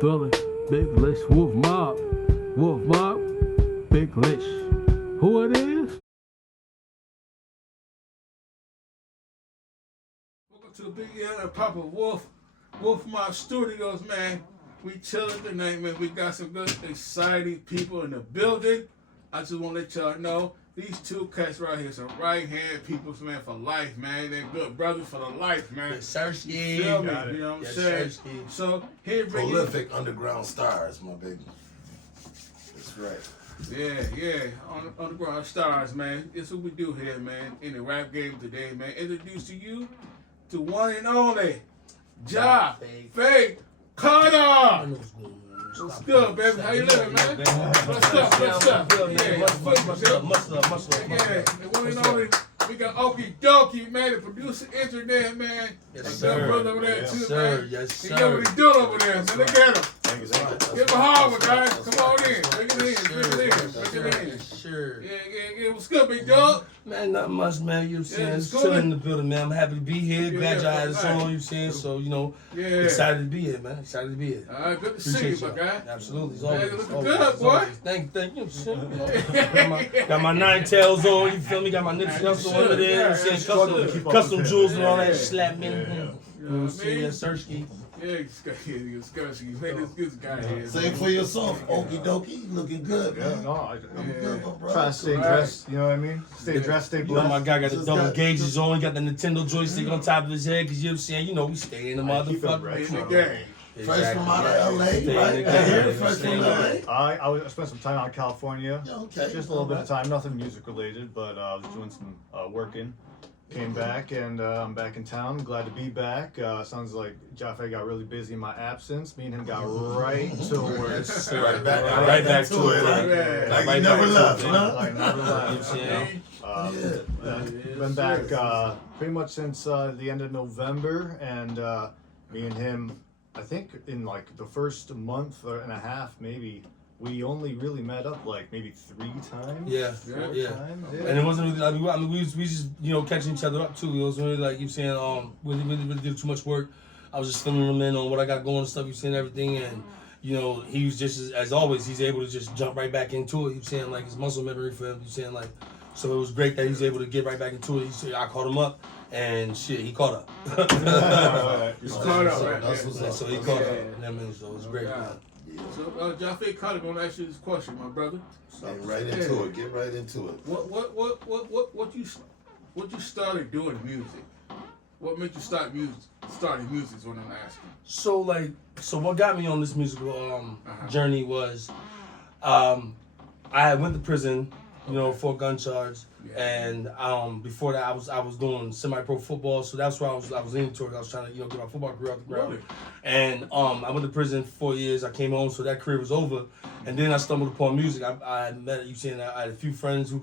feeling. Big Lish, Wolf Mob, Big Lish. Who it is? Welcome to the BL PappaWolf Mob Studios, man. We chilling tonight, man. We got some good, exciting people in the building. I just want to let y'all know these two cats right here, some right-hand people, man, for life, man. They're good brothers for the life, man. Yes, Sirski. You feel me? You know what I'm saying? Sirski. So here, bring prolific underground stars, my baby. That's right. Yeah. Underground stars, man. This is what we do here, man. In the rap game today, man. Introduce to you to one and only Ja Fake Cody. What's good, baby? How you living, man? What's up? Yeah, Much love. Yeah, and one and only, we got OkiDockie, man, the producer, internet, man. Yes, sir. sir. Brother over there, Yes, too, sir. man. Yes, You know what he's doing over there, man. Look at him. Thank you so much. Give him a hard one, guys. Come on in. Bring it in. Sure. Yeah. What's good, big dog? Man, not much, man. You know what I'm saying? it's Chilling good. in the building, man. I'm happy to be here. Glad y'all had us on, you know what I'm saying? So, excited to be here, man. Excited to be here. All right, good to see you, my guy. Absolutely. As Man, always. you looking Always, good, boy. always. Thank you. Shit. Got my nine tails on, you feel me? Got my Nipsey Hussle over there, you know what I'm saying? Custom jewels and all that slap, man. You know what I'm saying? Yes, Sirski. Yeah, you're Sirski. Man, this good guy here. Say it for yourself, OkiDockie. Looking good, Yeah, man. no, I'm Good, my brother. trying to stay dressed, you know what I mean? Stay dressed, stay You know, blessed. my guy got the Just double got- gauges on, he got the Nintendo joystick on top of his head, cause you know what I'm saying? You know, we stay in the I keep it motherfucker. right. In the game. Fresh from out of LA, Stay in right? the I hear game. fresh Stay from in the LA. game. I spent some time out in California. Yeah, okay. Just a little bit of time, nothing music related, but I was doing some working. Came back and I'm back in town. Glad to be back. Sounds like Jaffe got really busy in my absence. Me and him got right to work. Right back to it. Yeah. Like Right you never back to left, it, huh? Like, never You know what I'm left. saying? Been back pretty much since the end of November, and me and him, I think in like the first month and a half, maybe we only really met up like maybe 3 times. Yeah. 4 Yeah. times. And it wasn't really, I mean, we just, catching each other up too. It wasn't really like, you saying, really did too much work. I was just filling him in on what I got going and stuff, you saying, everything. And, he was just, as always, he's able to just jump right back into it. You saying, like, his muscle memory for him, you saying, like, so it was great that he was able to get right back into it. I called him up, and shit, he caught up. He's caught up, right? That's what's up. So he caught up. You know what I mean? So it was great, man. So, Jaffe Cody gonna ask you this question, my brother. Get right into it. Get right into it. What you started doing music? What made you started music is what I'm asking. So what got me on this musical journey was, I went to prison, for a gun charge, and before that I was doing semi-pro football, so that's where I was leaning toward. I was trying to get my football career off the ground, Really? and I went to prison for 4 years. I came home, so that career was over, and then I stumbled upon music. I met I had a few friends who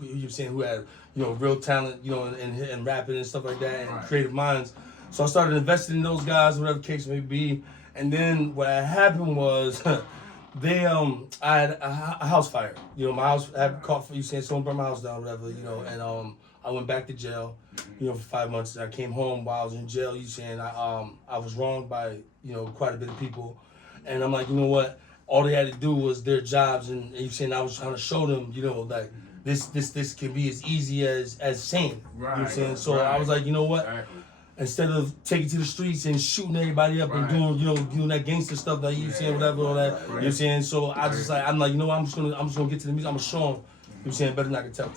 had real talent, in rapping and stuff like that, and creative minds. So I started investing in those guys, whatever the case may be. And then what had happened was, I had a house fire. My house had caught, someone burned my house down, whatever, and I went back to jail, for 5 months. And I came home while I was in jail, I was wronged by, quite a bit of people. And I'm like, you know what? All they had to do was their jobs, and I was trying to show them, like, this can be as easy as saying. Right. You know what I'm saying? So I was like, you know what? Exactly. Instead of taking to the streets and shooting everybody up and doing that gangster stuff that you saying, whatever, all that, you know what I'm saying? So I'm like, I'm just gonna get to the music. I'm gonna show them, you know what I'm saying, better than I can tell.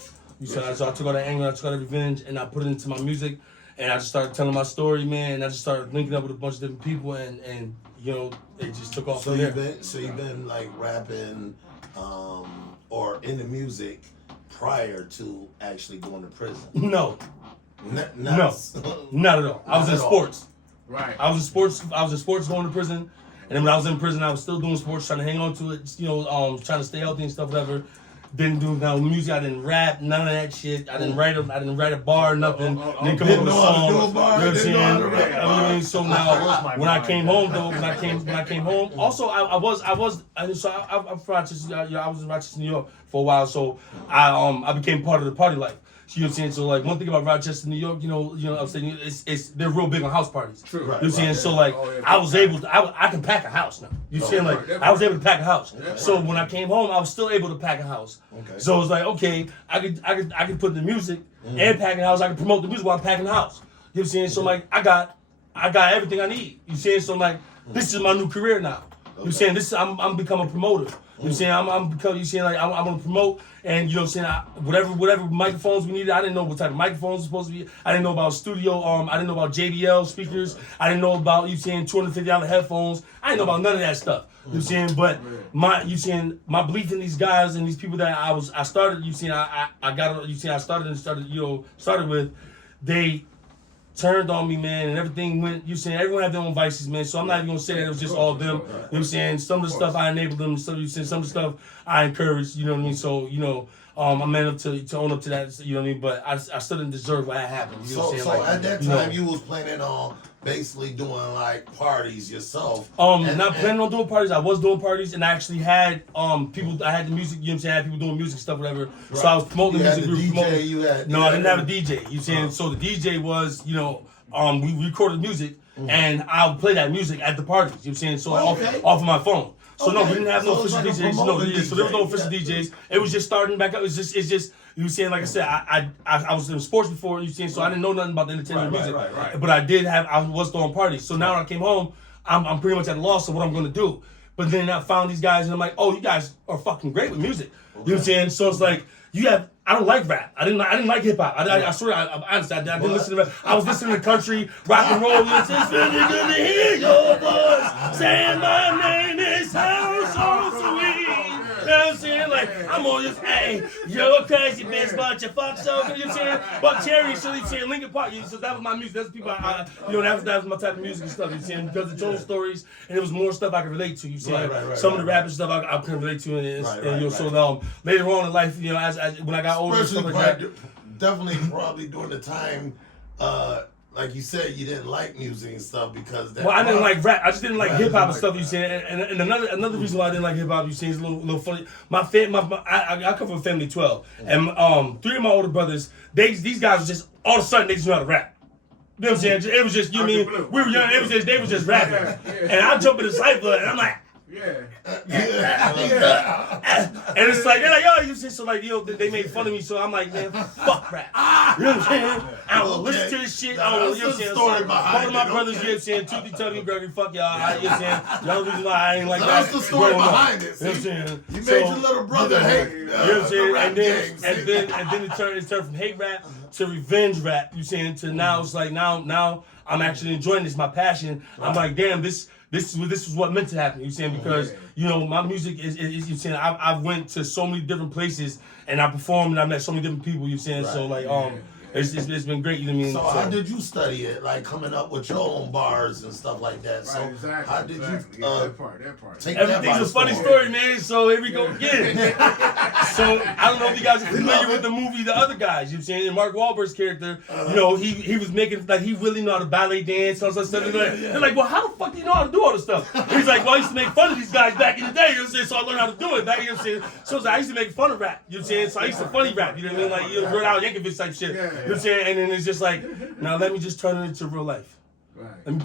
So I took all that anger, I took all that revenge, and I put it into my music, and I just started telling my story, man, and I just started linking up with a bunch of different people, and it just took off So from you've there. been like rapping, or in the music prior to actually going to prison? No, Not not at all. I was Not in at all. sports. Right. I was in sports going to prison. And then when I was in prison, I was still doing sports, trying to hang on to it, trying to stay healthy and stuff, whatever. Didn't do music, I didn't rap, none of that shit. I didn't write a bar, nothing. Didn't come up Didn't with a know how to song. do a You know bar, what I'm didn't saying? know how to rap. You know what I mean? So now, when I came home though, when I came home, also I was I'm from Rochester, I was in Rochester, New York for a while, so I became part of the party life. You know what I'm saying? So like one thing about Rochester, New York, I'm saying they're real big on house parties. True. You know what I'm saying? So like Oh, yeah. I was able to, I can pack a house now. You know what I'm saying? Like I was able to pack a house. So when I came home, I was still able to pack a house. Okay. So it was like, okay, I could put the music and pack a house. I could promote the music while I'm packing the house. You know what I'm saying? So like I got everything I need. You know what I'm saying? So like this is my new career now. You know what I'm saying? I'm becoming a promoter. You know what I'm saying? I'm becoming, you know what I'm saying? Like I want to promote, and you know what I'm saying? Whatever microphones we needed, I didn't know what type of microphones were supposed to be. I didn't know about studio, I didn't know about JBL speakers. I didn't know about, you know what I'm saying, $250 headphones. I didn't know about none of that stuff. You know what I'm saying? But my belief in these guys and these people that I started, you know what I'm saying, I started with, they turned on me, man, and everything went, you know, saying everyone had their own vices, man. So I'm not even gonna say that it was just all them. You know what I'm saying? Some of the stuff I enabled them, some of the stuff I encouraged, you know what I mean? So, I meant to own up to that, you know what I mean? But I still didn't deserve what had happened. You know what I'm saying? So Like, at that time, you was planning on basically doing like parties yourself. Not planning on doing parties. I was doing parties, and I actually had people. I had the music. You know what I'm saying? I had people doing music stuff, whatever. Right. So I was promoting the music group. I didn't have a DJ. You know what I'm saying? So the DJ was, we recorded music, and I would play that music at the parties. You know what I'm saying? So off of my phone. So no, we didn't have no official DJs. So there was no official DJs. It was just starting back up. It's just you were saying, like I said, I was in sports before, you saying, so I didn't know nothing about the entertainment music. Right. But I was throwing parties. So now when I came home, I'm pretty much at a loss of what I'm gonna do. But then I found these guys and I'm like, oh, you guys are fucking great with music. You know what I'm saying? So it's like, I don't like rap. I didn't like hip hop. I swear, honestly, I didn't listen to rap. I was listening to country, rock and roll. It's really good to hear your voice saying my name is so sweet. You know what I'm saying? Like, I'm on this, hey, you're a crazy bitch, but you fuck so good. You know what I'm saying? Buck Cherry, so you saying Linkin Park. So that was my music. That's the people that was my type of music and stuff. You know what I'm saying? Because it told stories and there was more stuff I could relate to. You know what I'm saying? Some of the rapping stuff I couldn't relate to. And so later on in life, as when I got older, and stuff like that. Definitely, probably during the time, like you said, you didn't like music and stuff because that. Well, I didn't like rap. I just didn't like hip hop and stuff. You saying, and another reason why I didn't like hip hop. You saying is a little funny. I come from a family of 12, and 3 of my older brothers, these guys were just all of a sudden they just knew how to rap. You know what I'm saying? It was just we were young. They were just rapping, and I jump in the cypher and I'm like. And it's like they're like, yo, you see, so like, they made fun of me, so I'm like, man, fuck rap. You know what I'm saying? I don't listen to this shit. I don't, you know what I'm saying? One of my brothers, you know what I'm saying, Toothy, Tubby, Gregory, fuck y'all. You know what I'm saying? The only reason why I ain't like that. That's the story behind it. You know what I'm saying? You made your little brother hate. You know what I'm saying? And then it turned from hate rap to revenge rap. You saying to now it's like now I'm actually enjoying this, my passion. I'm like, damn, this is what meant to happen. You saying because my music is you saying I went to so many different places and I performed and I met so many different people. You saying so like it's been great. You know what I mean? So how did you study it? Like coming up with your own bars and stuff like that. So exactly, how did you that part. take everything's a funny story, man. So here we go again. So I don't know if you guys are familiar with the movie The Other Guys. You know what I'm saying? And Mark Wahlberg's character, he was making like he really know how to ballet dance and all that stuff. They're like, well, how the fuck do you know how to do all this stuff? He's like, well, I used to make fun of these guys back in the day. You know what I'm saying? So I learned how to do it back. You know what I'm saying? So it's like, I used to make fun of rap. You know what I'm saying? So I used to funny rap. You know what I mean? Like Weird Al Yankovic type shit. You know what I'm saying? And then it's just like, now let me just turn it into real life. Right. Let me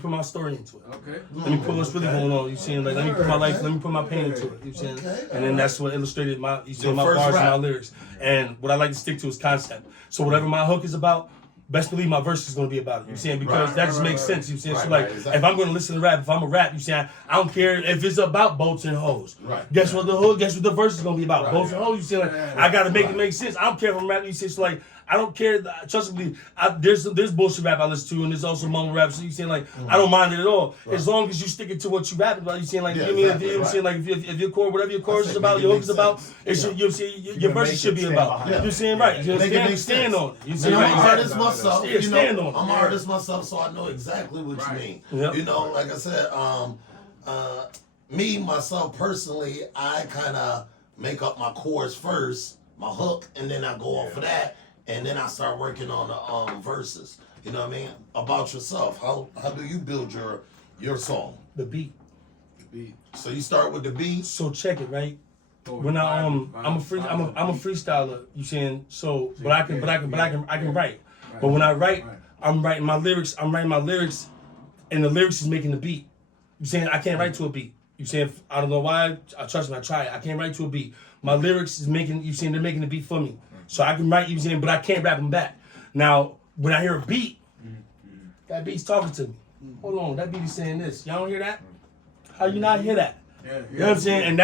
put my story into it. Okay. Let me put what's really going on. You saying like let me put my life, let me put my pain into it. You saying, and then that's what illustrated my my bars and my lyrics. And what I like to stick to is concept. So whatever my hook is about, best believe my verse is going to be about it. You saying because that just makes sense. You saying so like if I'm going to listen to rap, if I'm a rap, you saying I don't care if it's about boats and hoes. Right. Guess what the verse is going to be about? Boats and hoes. You saying like I got to make it make sense. I don't care if I'm rapping. You say so like. I don't care. Trust me, there's bullshit rap I listen to, and there's also mumble rap. So you saying like I don't mind it at all, as long as you stick it to what you rapping about. You saying like you know what I mean? You saying like if your core, whatever your chorus is about, your hook is about, it should your verse should be about. You're saying right. You stand on it. You saying right. I'm an artist myself. Stand on it. I'm an artist myself, so I know exactly what you mean. Yep. You know, like I said, me myself personally, I kind of make up my chorus first, my hook, and then I go off of that. And then I start working on the verses. You know what I mean? About yourself. How do you build your song? The beat. So you start with the beat. So check it, right? when I'm a freestyler. You saying so? But I can write. But when I write, I'm writing my lyrics, and the lyrics is making the beat. You saying I can't write to a beat. You saying I don't know why. Trust me, I try it. I can't write to a beat. My lyrics is making. You saying they're making the beat for me. So I can write. You saying, but I can't rap them back. Now when I hear a beat, that beat's talking to me. Hold on, that beat is saying this. Y'all don't hear that? How you not hear that? You know what I'm saying?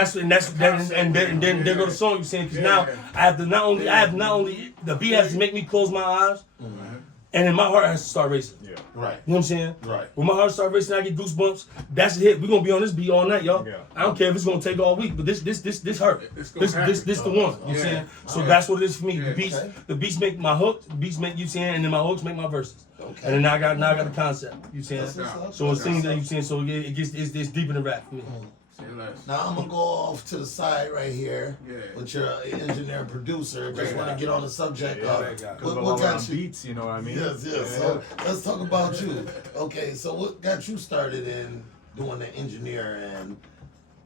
And then there go the song. You saying because now I have not only the beat has to make me close my eyes. And then my heart has to start racing. Right. You know what I'm saying? Right. When my heart starts racing, I get goosebumps. That's a hit. We're gonna be on this beat all night, y'all. Yeah. I don't care if it's gonna take all week, but this hurt. This the one. You know what I'm saying? So that's what it is for me. The beats make my hooks, the beats make you saying, and then my hooks make my verses. Okay. And then I got the concept. You saying? So it's things that you saying. So it's deeper than rap for me. Now I'm gonna go off to the side right here with your engineer and producer. Just want to get on the subject of what got you beats. You know what I mean? Yes. So let's talk about you. Okay, so what got you started in doing the engineer and?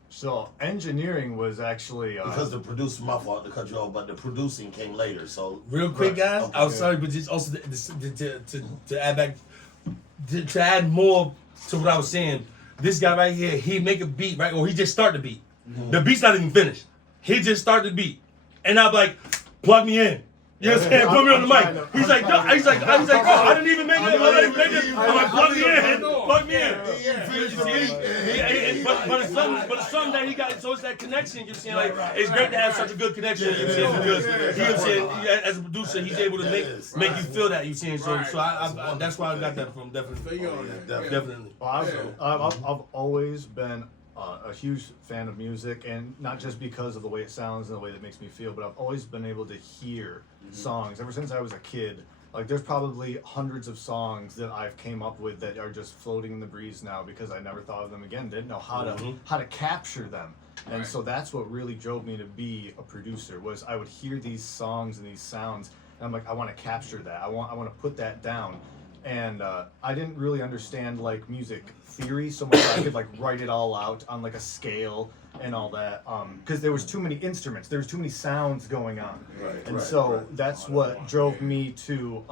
So engineering was actually Because the producer, my fault to cut you off, but the producing came later. So real quick, guys. Okay. I'm sorry, but just also to add back to add more to what I was saying. This guy right here, he make a beat, right? Or he just start the beat. The beat's not even finished. He just start the beat. And I'm like, plug me in. You know what I'm saying? Put me on the mic. He's like, oh, I didn't even make it. I'm like, plug me in. Plug me in. But it's something that he got, so it's that connection, you know what I'm saying? Like, it's great to have such a good connection, you know what I'm saying? Because, you know what I'm saying, as a producer, he's able to make you feel that, you know what I'm saying? So I that's where I got that from, definitely. Definitely. Well, I've always been a huge fan of music, and not just because of the way it sounds and the way that makes me feel, but I've always been able to hear songs ever since I was a kid. Like there's probably hundreds of songs that I've came up with that are just floating in the breeze now because I never thought of them again. Didn't know how to capture them. And so that's what really drove me to be a producer, was I would hear these songs and these sounds and I'm like, I want to capture that. I want to put that down. And I didn't really understand like music theory so much that I could like write it all out on like a scale and all that, because there was too many instruments, there was too many sounds going on, so that's what drove me to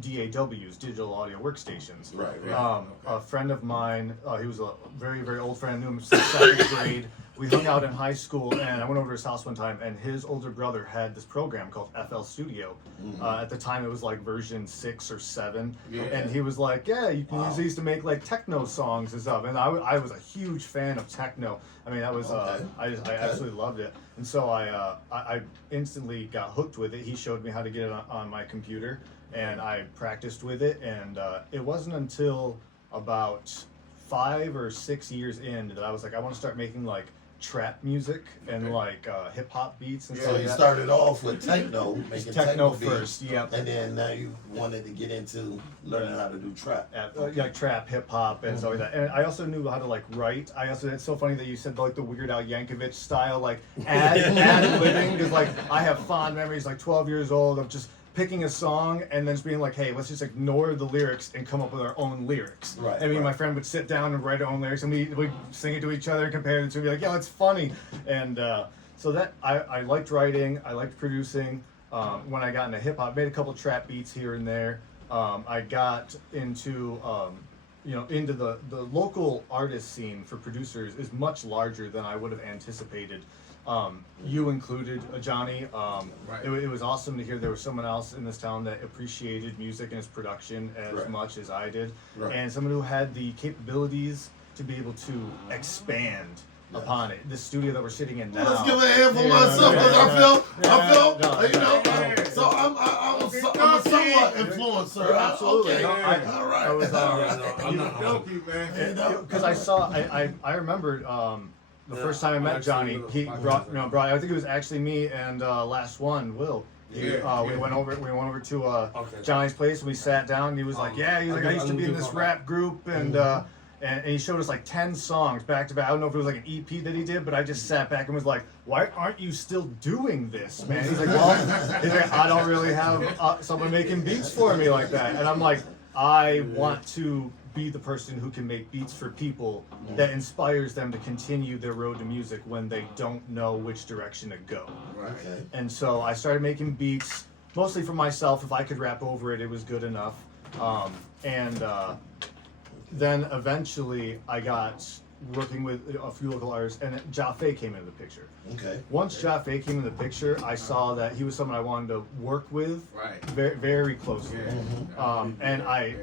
DAWs, digital audio workstations. A friend of mine, he was a very, very old friend, I knew him since second grade. We hung out in high school, and I went over to his house one time, and his older brother had this program called FL Studio. At the time, it was like version 6 or 7, and he was like, "Yeah, you can use these to make like techno songs and stuff." And I was a huge fan of techno. I mean, that was I absolutely loved it, and so I instantly got hooked with it. He showed me how to get it on my computer, and I practiced with it. And it wasn't until about 5 or 6 years in that I was like, I want to start making like trap music and like hip hop beats and stuff. So like you that. started off with techno, making techno beats, first, and then now you wanted to get into learning how to do trap. Like trap, hip hop, and stuff like that. And I also knew how to like write. It's so funny that you said like the Weird Al Yankovic style, like ad living, because like I have fond memories, like 12 years old, of just picking a song and then just being like, hey, let's just ignore the lyrics and come up with our own lyrics. And me and my friend would sit down and write our own lyrics, and we'd sing it to each other and compare it to be like, yeah, it's funny. And so that I liked writing, I liked producing. When I got into hip hop, made a couple trap beats here and there. I got into into the local artist scene for producers is much larger than I would have anticipated. You included, Johnny. It was awesome to hear there was someone else in this town that appreciated music and its production as much as I did, and someone who had the capabilities to be able to expand upon it. The studio that we're sitting in now. Let's give a hand for myself, because I feel, so I'm a somewhat influencer. Absolutely. Okay. All right. I'm not joking, man. Because I remembered the first time I met Johnny, he brought I think it was actually me and last one, Will. We went over to Johnny's place and we sat down and he was like, I used to be in this rap group, and he showed us like 10 songs back to back. I don't know if it was like an EP that he did, but I just sat back and was like, why aren't you still doing this, man? He's like, I don't really have someone making beats for me like that. And I'm like, I want to be the person who can make beats for people that inspires them to continue their road to music when they don't know which direction to go. Right. Okay. And so I started making beats mostly for myself. If I could rap over it, it was good enough. Then eventually I got working with a few local artists, and Jaffe came into the picture. Okay. Once Jaffe came in the picture, I saw that he was someone I wanted to work with Right. very, very closely. And I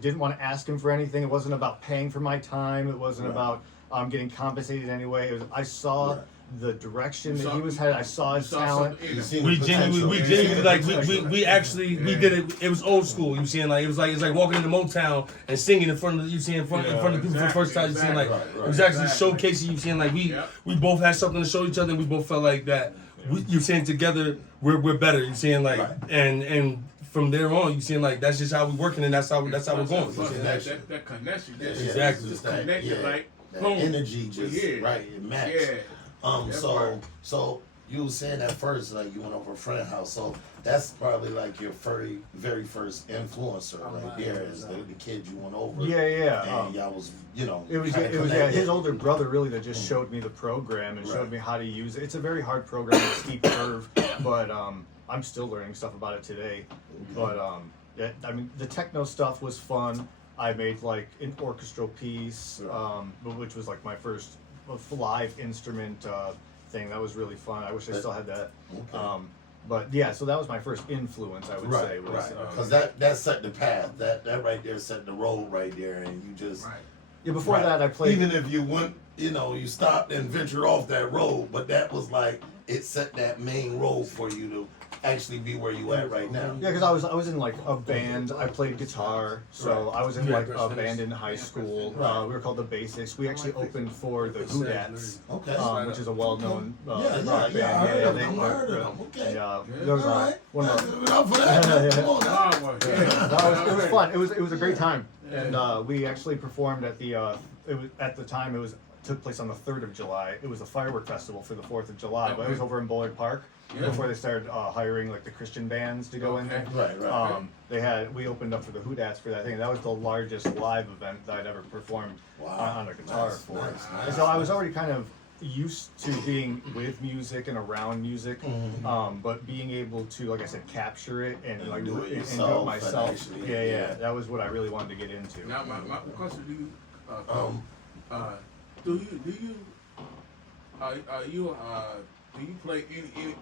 didn't want to ask him for anything. It wasn't about paying for my time. It wasn't about getting compensated in any way. It was, I saw the direction that he was headed. I saw his talent. We genuinely like we actually we did it. It was old school. You saying like it's like walking into Motown and singing in front of you seeing in front of people for the first time. You seeing like it was actually showcasing. You seeing like we both had something to show each other. And we both felt like that. You saying together we're better. You saying like and from there on you seeing like that's just how we working and that's how we're going. That connection. Exactly. Just connected like boom. Energy just right. It matched. So you were saying at first, like you went over a friend's house, so that's probably like your very first influencer right there is the kid you went over. Yeah. And y'all was, It was his older brother really that just showed me the program and showed me how to use it. It's a very hard program, a steep curve, but I'm still learning stuff about it today. But I mean, the techno stuff was fun. I made like an orchestral piece, which was like my first live instrument thing. That was really fun. I wish I still had that. But yeah, so that was my first influence, I would say. Because that set the path. That right there set the road right there, and you just. Yeah, before that I played. Even if you went, you stopped and ventured off that road, but that was like it set that main road for you to actually be where you at right now. Yeah, because I was in like a band. I played guitar, so I was in like a band in high school. We were called the Basics. We actually opened for the Hoodats, which is a well-known rock band. I heard of them. Okay. There was one of it was fun. It was a great time, and we actually performed at the. At the time it took place on the 3rd of July. It was a firework festival for the 4th of July, but it was over in Bullard Park. Before they started hiring like the Christian bands to go in there. We opened up for the Hoodats for that thing. That was the largest live event that I'd ever performed on a guitar for. And so I was already kind of used to being with music and around music, but being able to, like I said, capture it and like do it myself. That was what I really wanted to get into. Now my question to you, do you play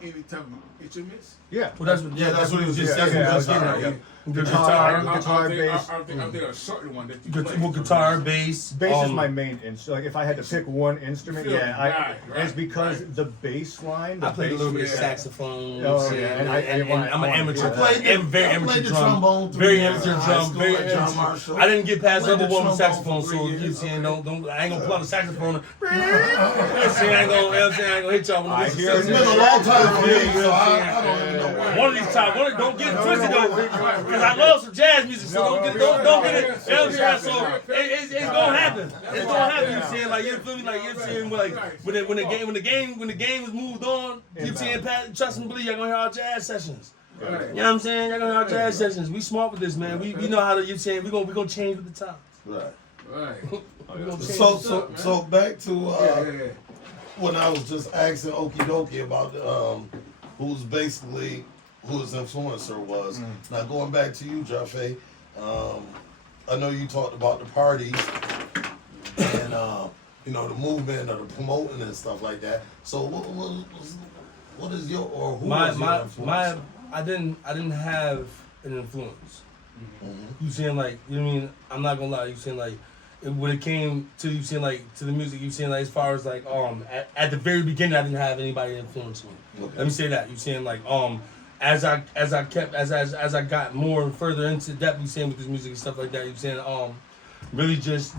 any type of instruments? Yeah. Well, that's what he was just saying. Guitar, bass. Are there a certain one that you play? Well, guitar, bass. Bass is my main instrument. Like if I had to pick one instrument, it's because the bass line. I played a little bit of saxophone. And I'm an amateur. I'm very amateur drum. Very amateur drum. Very amateur. I didn't get past level 1 with saxophone, so you saying I ain't gonna pull out the saxophone. I ain't gonna hit y'all with the It's been a long time for me, so I don't even know where. One of these times, don't get it twisted though, because I love some jazz music, so don't get it. You know what I'm saying? So it's gonna happen. It's gonna happen. You know what I'm saying? Like you feel me? Like you know what I'm saying? Like when the game was moved on, you know what I'm saying? Trust and believe, y'all gonna hear our jazz sessions. You know what I'm saying? Y'all gonna hear our jazz sessions. We smart with this, man. We know how to. You know what I'm saying? We gonna change with the times. Right. So back to when I was just asking OkiDockie about who his influencer was. Now going back to you, Jaffe, I know you talked about the parties and the movement or the promoting and stuff like that. So what is your or who was your influence? I didn't have an influence. You saying like, you know what I mean? I'm not gonna lie. You saying like, when it came to you saying like to the music, you saying like as far as like at the very beginning, I didn't have anybody influence me. Okay. Let me say that. You saying like as I got more and further into depth, you saying with this music and stuff like that, you saying really just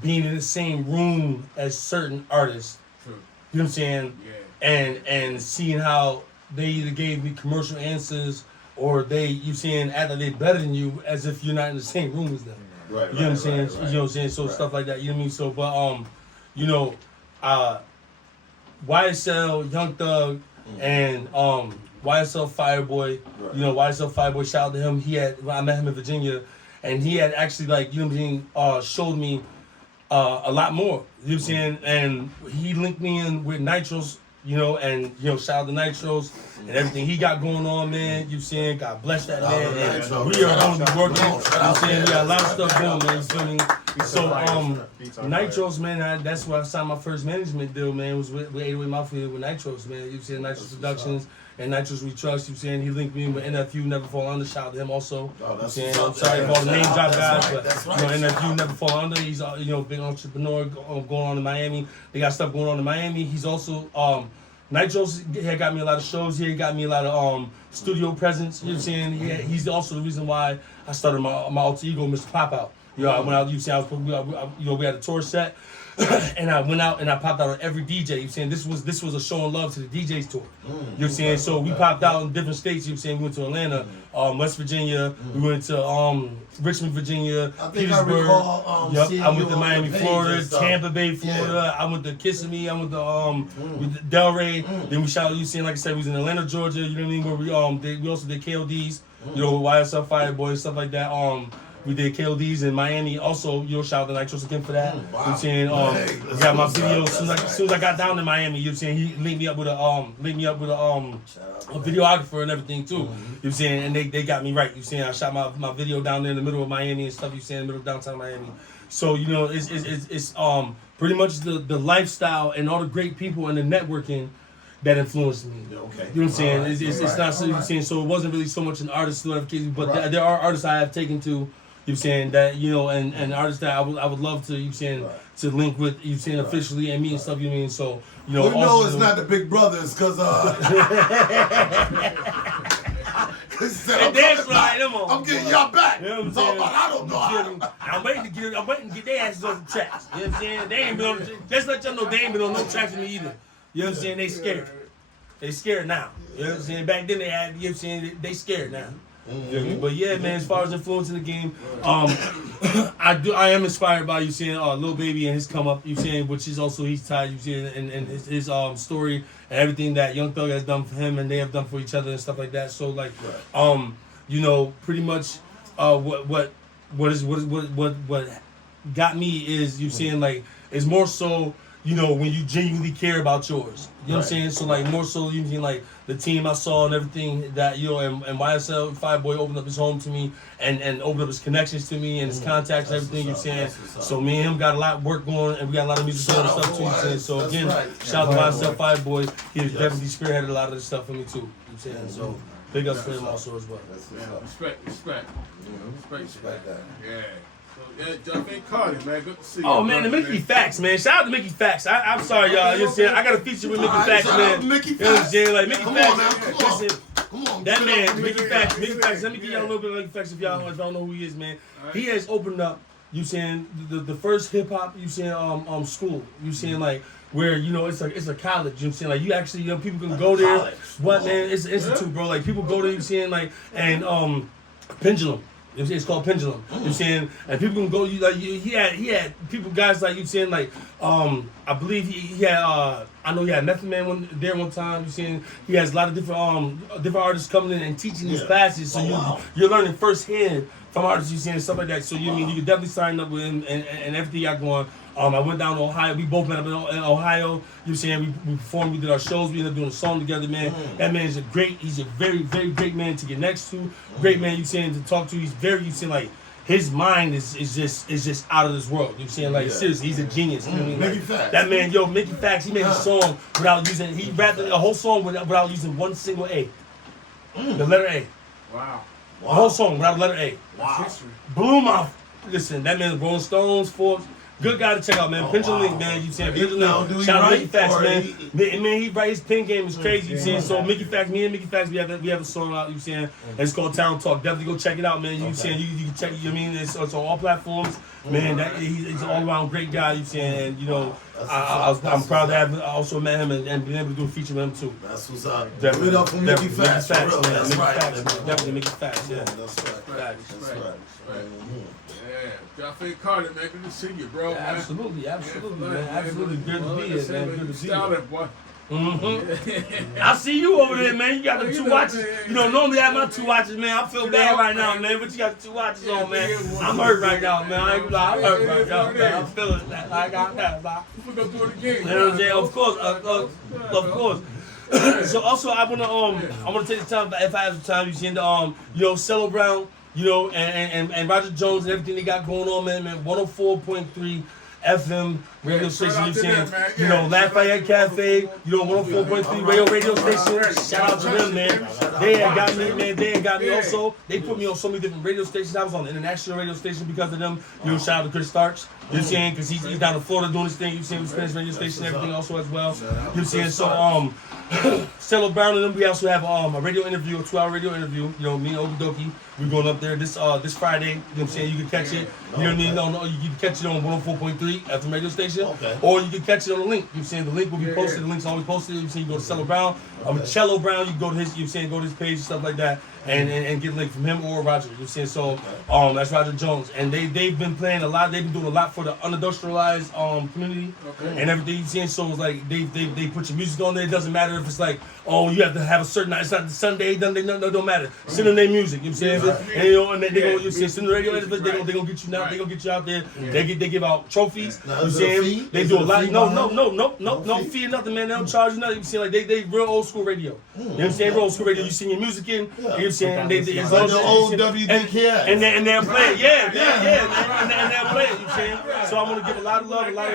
being in the same room as certain artists. True. You know what I'm saying? Yeah. And seeing how they either gave me commercial answers or you saying act like they better than you as if you're not in the same room as them. Right. You know what I'm saying? Right. You know what I'm saying? So stuff like that. You know what I mean? So but YSL, Young Thug, and YSL Fireboy. Right. You know, YSL Fireboy, shout out to him. I met him in Virginia, and he had actually, like, you know what I'm saying, showed me a lot more. You know what I'm saying? And he linked me in with Nitros, you know, and, you know, shout out to Nitros and everything he got going on, man. You know what I'm saying? God bless that man. And we are going to be working. You know what I'm saying? We got a lot of stuff going, man. You feel me? So, Nitros, man, that's where I signed my first management deal, man. It was with 808 Mafia with Nitros, man. You know what I'm saying? Nitros Productions and Nitros We Trust. You know what I'm saying? He linked me in with NFU, Never Fall Under. Shout out to him also. You know what I'm saying? I'm sorry for all the name drop guys, but you know, NFU, Never Fall Under. He's, you know, big entrepreneur going on in Miami. They got stuff going on in Miami. He's also, Nitros had got me a lot of shows here. He got me a lot of studio presence. You know what I'm saying? He's also the reason why I started my alter ego, Mr. Pop Out. You know, I went out. You see, we had a tour set, and I went out and I popped out on every DJ. You know, saying this was a showing love to the DJs tour. You know what I'm saying? So we popped out in different states. You know, what I'm saying we went to Atlanta, West Virginia. We went to Richmond, Virginia, Petersburg. I went to Miami, Florida, Tampa Bay, Florida. I went to Kissimmee. I went to Delray. Then we shot. You seen, like I said, we was in Atlanta, Georgia. You know what I mean? Where we also did KODs. You know, with YSL Fireboy and stuff like that. We did KODs in Miami. Also, you know, shout out to Nitros again for that. You know what I'm saying? I got my video as soon as I got down to Miami. You know what I'm saying? He linked me up with a videographer and everything too. You know what I'm saying? And they got me right. You know what I'm saying? I shot my video down there in the middle of Miami and stuff. You know what I'm saying? In the middle of downtown Miami. So, you know, it's pretty much the lifestyle and all the great people and the networking that influenced me. Okay. You know what I'm saying? It's not so, you know what I'm saying? So it wasn't really so much an artist notification, but there are artists I have taken to. You know what I'm saying, that, you know, and artists that I would love to, you know what I'm saying, to link with, you know what I'm saying, officially and me and stuff, you know what I mean? So, you know. Well, you know it's not the big brothers, because I'm getting y'all back. You know what I'm So, saying? but I don't know how. I'm waiting to get their asses on the tracks. You know what I'm saying? They ain't been on just let y'all know they ain't been on no tracks with me either. You know what I'm saying? They scared. They scared now. You know what I'm saying? Back then they had, you know what I'm saying, they scared now. But yeah, man, as far as influence in the game, I am inspired by, you saying, Lil Baby and his come up, you saying, which is also he's tied, you saying, and his story and everything that Young Thug has done for him and they have done for each other and stuff like that. So like, you know, pretty much what got me is, you saying, like, is more so, you know, when you genuinely care about yours. You know what I'm saying? So, like, more so, you mean, like, the team I saw and everything that, you know, and YSL Fireboy opened up his home to me and opened up his connections to me and his contacts and everything, you know what I'm saying? So, me and him got a lot of work going and we got a lot of music and stuff, too, you know what I'm saying? So, again, shout out to YSL Fireboy. He has definitely spearheaded a lot of this stuff for me, too. You know what I'm saying? So, big ups for him also as well. Respect. Respect that. Yeah. Yeah, Jumpin' Cody, man. Good to see you. Oh, man, the Mickey Facts, man. Shout out to Mickey Facts. I'm sorry, y'all. You know what I'm saying? I got a feature with Mickey Facts, man. Mickey you know what I'm saying? Like, Mickey Come Facts. on, man. Listen, Come on. that man, Mickey Facts. Let me give y'all a little bit of Mickey Facts if y'all don't know who he is, man. He has opened up, you saying, the first hip hop, you saying, school. You saying, like, where, you know, it's a college, you know what I'm saying? Like, you actually, you know, people can go there. What, man? It's an institute, bro. Like, people go there, you saying, like, and, Pendulum. It's called Pendulum. You know what I'm saying? And people can go, he had people, guys like, you saying, like, I believe he had, I know he had Method Man one time, you saying, he has a lot of different artists coming in and teaching these classes, so you're learning firsthand from artists, you saying, stuff like that. So, you mean, you can definitely sign up with him and everything got going. I went down to Ohio. We both met up in Ohio. You know what I'm saying? We performed. We did our shows. We ended up doing a song together, man. That man is he's a very, very great man to get next to. Great man, you saying, to talk to. He's very, you saying, like, his mind is just out of this world. You know what I'm saying? Like, seriously, he's a genius. You know what I mean? Like, Mickey Facts. that man, Mickey Facts, he made a song without using, he rapped a whole song without using one single A. The letter A. Wow. The whole song without the letter A. Wow. Blew my, listen, that man, Rolling Stones, Forbes. Good guy to check out, man. Pendulum, man. You saying Pendulum? Shout out to Mickey Facts, man. Man, he write his pen game is crazy. You saying? So Mickey Facts, me and Mickey Facts, we have a song out. You saying? It's called Town Talk. Definitely go check it out, man. You saying? You can check. You know what I mean? It's on all platforms, man. He's an all around great guy. You saying? And you know, I'm proud to have also met him and been able to do a feature with him too. That's what's up. Definitely. Give it up for Mickey Facts, man. That's Mickey right. Facts, man. Definitely Mickey Facts. Yeah. That's right. Yeah, Jumpin' Cody, man. Good to see you, bro. Absolutely, man. Absolutely good to be here, man. Good to be here. here. Boy. I see you over there, man. You got the 2 watches. You know, normally I have my 2 watches, man. I feel bad right now, man. But you got the 2 watches on, man. I'm hurt right now, man. I ain't gonna lie. I'm hurt right now, man. I'm feeling that. I got that, man. We're gonna do it again. You know what I'm saying? Of course. So also I wanna take the time, if I have the time, you see the Cello Brown, and Roger Jones and everything they got going on, man. 104.3 FM radio station, you saying, Lafayette Cafe, 104.3 radio station. Shout out to them, man. They had got me, man. They had got me also. They put me on so many different radio stations. I was on the international radio station because of them. Shout out to Chris Starks. You know what I'm saying? Because he's down in Florida doing his thing. You know what I'm saying? Spanish radio station and everything also as well. You know what I'm saying? So, Cello Brown and them, we also have a radio interview, a 2-hour radio interview. Me and OkiDockie, we're going up there this Friday. You know what I'm saying? You can catch it. You know what I mean? You can catch it on 104.3 FM radio station. Okay. Or you can catch it on the link. You know what I'm saying? The link will be posted. The link's always posted. You know what I'm saying? You go to Cello Brown. Cello Brown, you go to his, you know what I'm saying? Go to his page and stuff like that. And get a link from him or Roger. You know what I'm saying? So that's Roger Jones. And they've been playing a lot. They've been doing a lot for the unindustrialized community and everything. You know what I'm saying? So it's like they put your music on there. It doesn't matter if it's like, you have to have a certain night. It's not the Sunday. It don't matter. Send them their music. You know what I'm saying? And they go, you know, send the radio. They gonna get you now. They gonna get you out there. They give out trophies. You know what I'm saying? They do a lot. No fee or nothing, man. They don't charge you nothing. You know what I'm saying? Like they real old school radio. You know what I'm saying? Real old school radio. You send your music in. You know what I'm saying? It's like the old WDK. And they'll play it. Yeah, man. And they'll play it. You know what I'm saying? So I want to give a lot of love, a lot of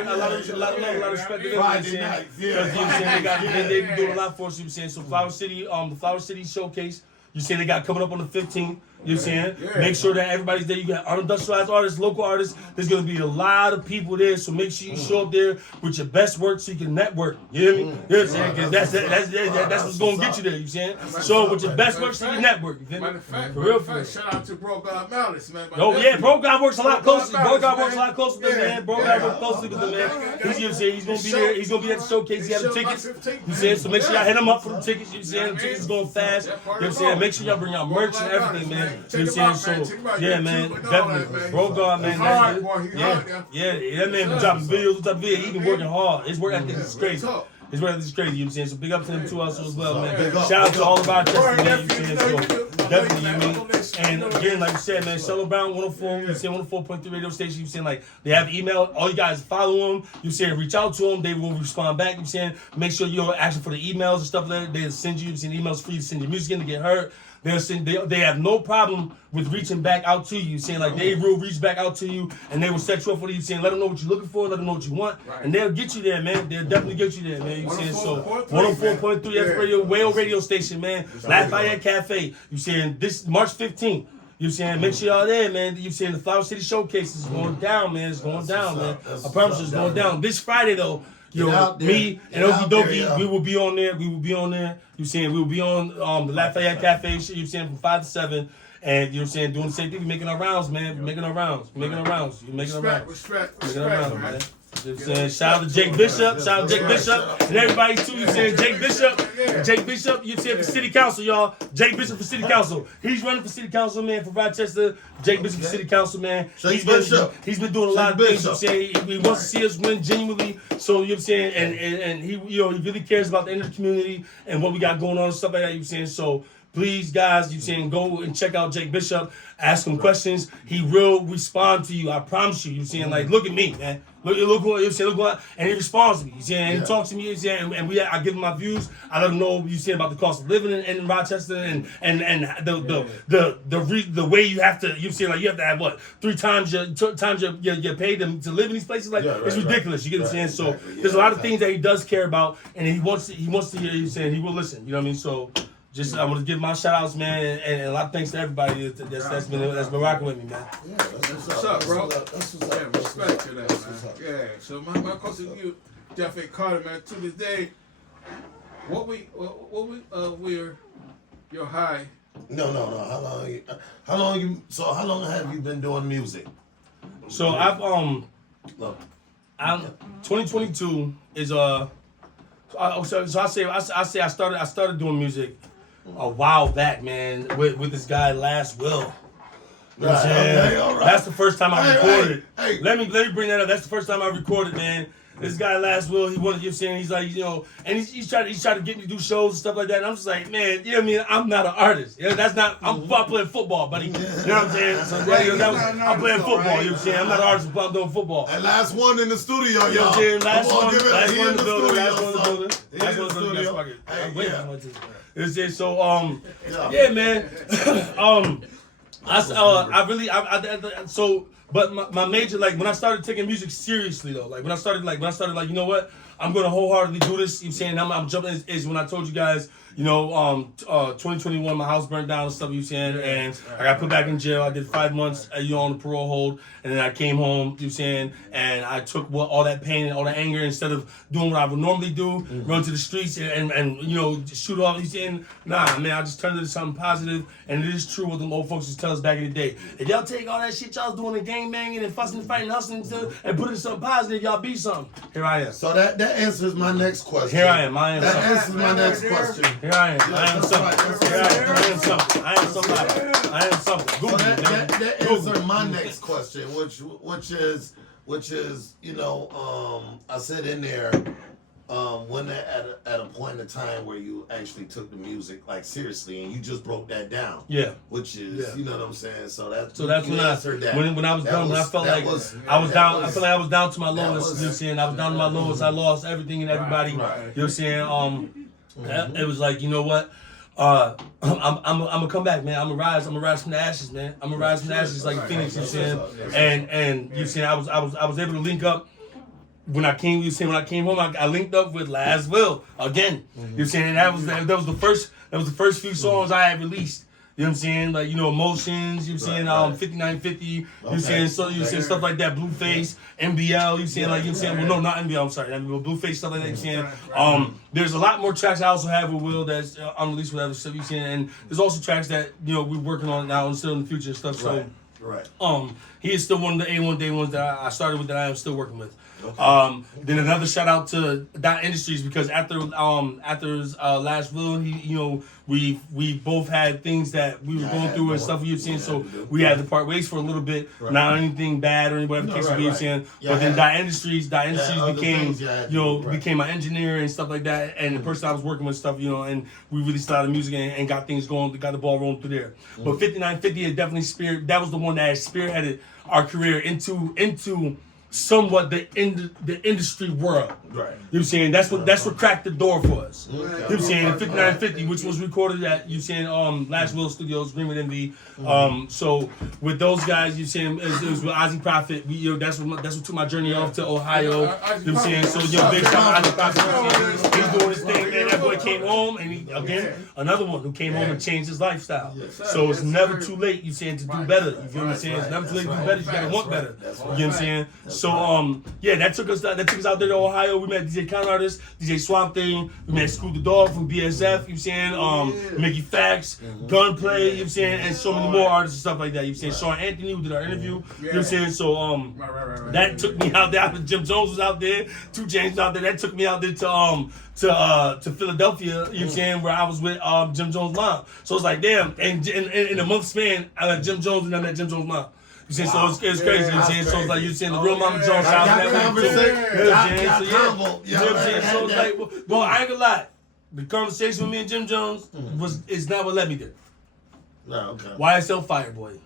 respect to them. You know what I'm saying? Because you know what I'm saying? They doing a lot for us. You know what I'm saying? So Flower City, the Flower City Showcase. You see they got coming up on the 15th. You know what I'm saying? Make sure that everybody's there. You got unindustrialized artists, local artists. There's going to be a lot of people there, so make sure you show up there with your best work so you can network. You hear me? You know what I'm saying? Because that's what's going to get you there. You know what I'm saying? Show up with your best work so you can network. You feel me? Matter of fact, For real. shout out to Bro God Malice, man. Bro God works a lot closer. Bro God works a lot closer with them, man. Bro God works closely with them, man. He's, you know what I'm saying? He's going to be there. He's going to be at the showcase. He has the tickets. You know what I'm saying? So make sure y'all hit him up for the tickets. You know what I'm saying? The tickets going fast. You know what I'm saying? Make sure y'all bring out merch and everything, man. You know what I'm saying? So, yeah, man, definitely. Bro God, man. That man been dropping videos. He been working hard. His work ethic is crazy. His work ethic is crazy, you know what I'm saying? So big up to them too also as well, man. Shout out to all of our Rochester, man, you know what I'm saying? So definitely, you mean. And again, like you said, man, Cello Brown 104, you saying 104.3 radio station, you saying like they have email. All you guys follow them, you saying reach out to them, they will respond back, you saying make sure you're asking for the emails and stuff like that. They'll send you emails for you to send your music in to get heard. They have no problem with reaching back out to you, saying like they will reach back out to you and they will set you up for you, saying let them know what you're looking for, let them know what you want, and they'll get you there, man. They'll definitely get you there, man. You saying so 104.3 FM radio, Whale radio station, man. Lafayette Cafe. You saying this March 15th. You saying make sure y'all there, man. You saying the Flower City Showcase is going down, man. It's going down, man. I promise you, it's going down. This Friday though. Me and OkiDockie, we will be on there. You saying we will be on the Lafayette Cafe. You saying from 5 to 7, and you know what I'm saying doing the same thing. We making our rounds, man. Making our rounds, man. Respect, man. You know what I'm saying? Shout out to Jake Bishop. And everybody too. You saying Jake Bishop. You saying for City Council, y'all. Jake Bishop for City Council. He's running for City Council, man, for Rochester. Jake Bishop for City Council, man. He's been doing a lot of things. You know what I'm saying? He wants to see us win genuinely. So you know what I'm saying? And he he really cares about the inner community and what we got going on and stuff like that. You know what I'm saying? So please, guys, you saying go and check out Jake Bishop. Ask him questions. He will respond to you. I promise you. You saying like, look at me, man. Look what, and he responds to me. You saying he talks to me. You saying, and I give him my views. I let him know you saying about the cost of living in Rochester and the way you have to. You saying like you have to have what 3 times your pay to live in these places. Like it's ridiculous. You get what I'm saying? So there's a lot of things that he does care about, and he wants to hear. You saying he will listen. You know what I mean? So. I want to give my shout outs, man, and a lot of thanks to everybody that's been rocking with me, man. Yeah, that's what's up, bro. That's what's up. Yeah, respect to that, man. Yeah. So my question to you, Jeff A. Carter, man, to this day, we're your high. No. How long have you been doing music? So I've 2022 is So I say I started doing music a while back, man, with this guy Last Will. You know what I'm saying? Okay, all right. That's the first time I recorded. Hey. Let me bring that up. That's the first time I recorded, man. This guy Last Will, he wanted, you know what I'm saying? He's like, you know, and he's trying to get me to do shows and stuff like that. And I'm just like, man, you know what I mean? I'm not an artist. You know, that's not, I'm playing football, buddy. You know what I'm saying? So, I'm playing football, you know what I'm saying? I'm not an artist, but I'm doing football. And last one in the studio, y'all. You know what I'm saying? Last one in the building. I'm waiting for this. It's just so, yeah, man. But my major, like, when I started taking music seriously, though, like, when I started, you know what, I'm going to wholeheartedly do this, you know what I'm saying, I'm jumping, is when I told you guys, you know, 2021, my house burned down and stuff, you know what I'm saying, and I got put back in jail. I did 5 months, you know, on the parole hold, and then I came home, you know what I'm saying, and I took all that pain and all that anger, instead of doing what I would normally do, run to the streets and you know, shoot off, you know what I'm saying, nah, man, I just turned it into something positive, and it is true what the old folks used to tell us back in the day. If y'all take all that shit y'all was doing and gang banging and fussing and fighting, hustling and put it in something positive, y'all be something. Here I am. So that answers my next question. Here I am. I am that something. answers my next question. Here I am. I am something. Right. Here I am something. I am somebody. I am something. Google So it, that answers my next question, which is, you know, I said in there, when at a point in time where you actually took the music like seriously and you just broke that down. Yeah. Which is, you know what I'm saying? So that's when I answered that. When I was done, when I felt like I was down. I felt like I was down to my lowest. You know what I'm saying? I was down to my lowest. I lost everything and everybody. You know what I'm saying? It was like, you know what? I'm gonna come back, man. I'm gonna rise from the ashes, man. I'm gonna rise from the ashes like Phoenix, you know what I'm saying? And you know what I'm saying, I was able to link up when I came, you know what I'm saying, when I came home, I linked up with Last Will again. You know what I'm saying? And that was the first few songs I had released. You know what I'm saying? Like, you know, Emotions, you know what I'm saying, 5950, you know what I'm saying, so you know stuff like that, Blueface, MBL, you know what I'm saying, like, you know what I'm saying, well, no, not MBL, I'm sorry, Blueface, stuff like that, you know what I'm saying. There's a lot more tracks I also have with Will that's unreleased, whatever stuff, you know what I'm saying, and there's also tracks that, you know, we're working on now and still in the future and stuff, so. He is still one of the A1 Day ones that I started with that I am still working with. Then another shout out to Dot Industries, because after Last Will, you know, we both had things that we were going through and stuff you've seen, so we had to part ways for a little bit. Not anything bad or whatever the case may be, saying. But then Dot Industries became became my engineer and stuff like that, and the person I was working with stuff, you know, and we really started music and got things going, got the ball rolling through there. But 5950 had definitely that was the one that had spearheaded our career into somewhat the industry world. Right. You know what I'm saying? That's what cracked the door for us. You know what I'm saying? 5950, which was recorded at, you know what I'm saying, Last Will Studios, Greenwood MV. So with those guys, you know what I'm saying, it was with Ozzy Prophet. That's what took my journey off to Ohio. You know what I'm saying? So big shout out to Ozzy Prophet. He's doing his thing, man. That boy came home, and he, again, another one who came home and changed his lifestyle. So it's never too late, you know what I'm saying, to do better. You feel what I'm saying? It's never too late to do better. You gotta want better. You know what I'm saying? So that took us out there to Ohio. We met DJ Count Artist, DJ Swamp Thing. We met Scoot the Dog from BSF. You know what I'm saying? Mickey Fax, Gunplay. You know what I'm saying? And so many more artists and stuff like that. You know what I'm saying? Sean Anthony, who did our interview. You know what I'm saying? So that took me out there. Jim Jones was out there. 2 Chainz was out there. That took me out there to Philadelphia. You know what I'm saying? Where I was with Jim Jones' mom. So it's like, damn. And in a month span, I met Jim Jones and I met Jim Jones' mom. You see, so it's crazy. You know what I'm saying? So it's like you saying the real Mama Jones house. You know what I'm saying? So it's like, well, I ain't gonna lie. The conversation with me and Jim Jones is not what led me there. No, okay. YSL Fireboy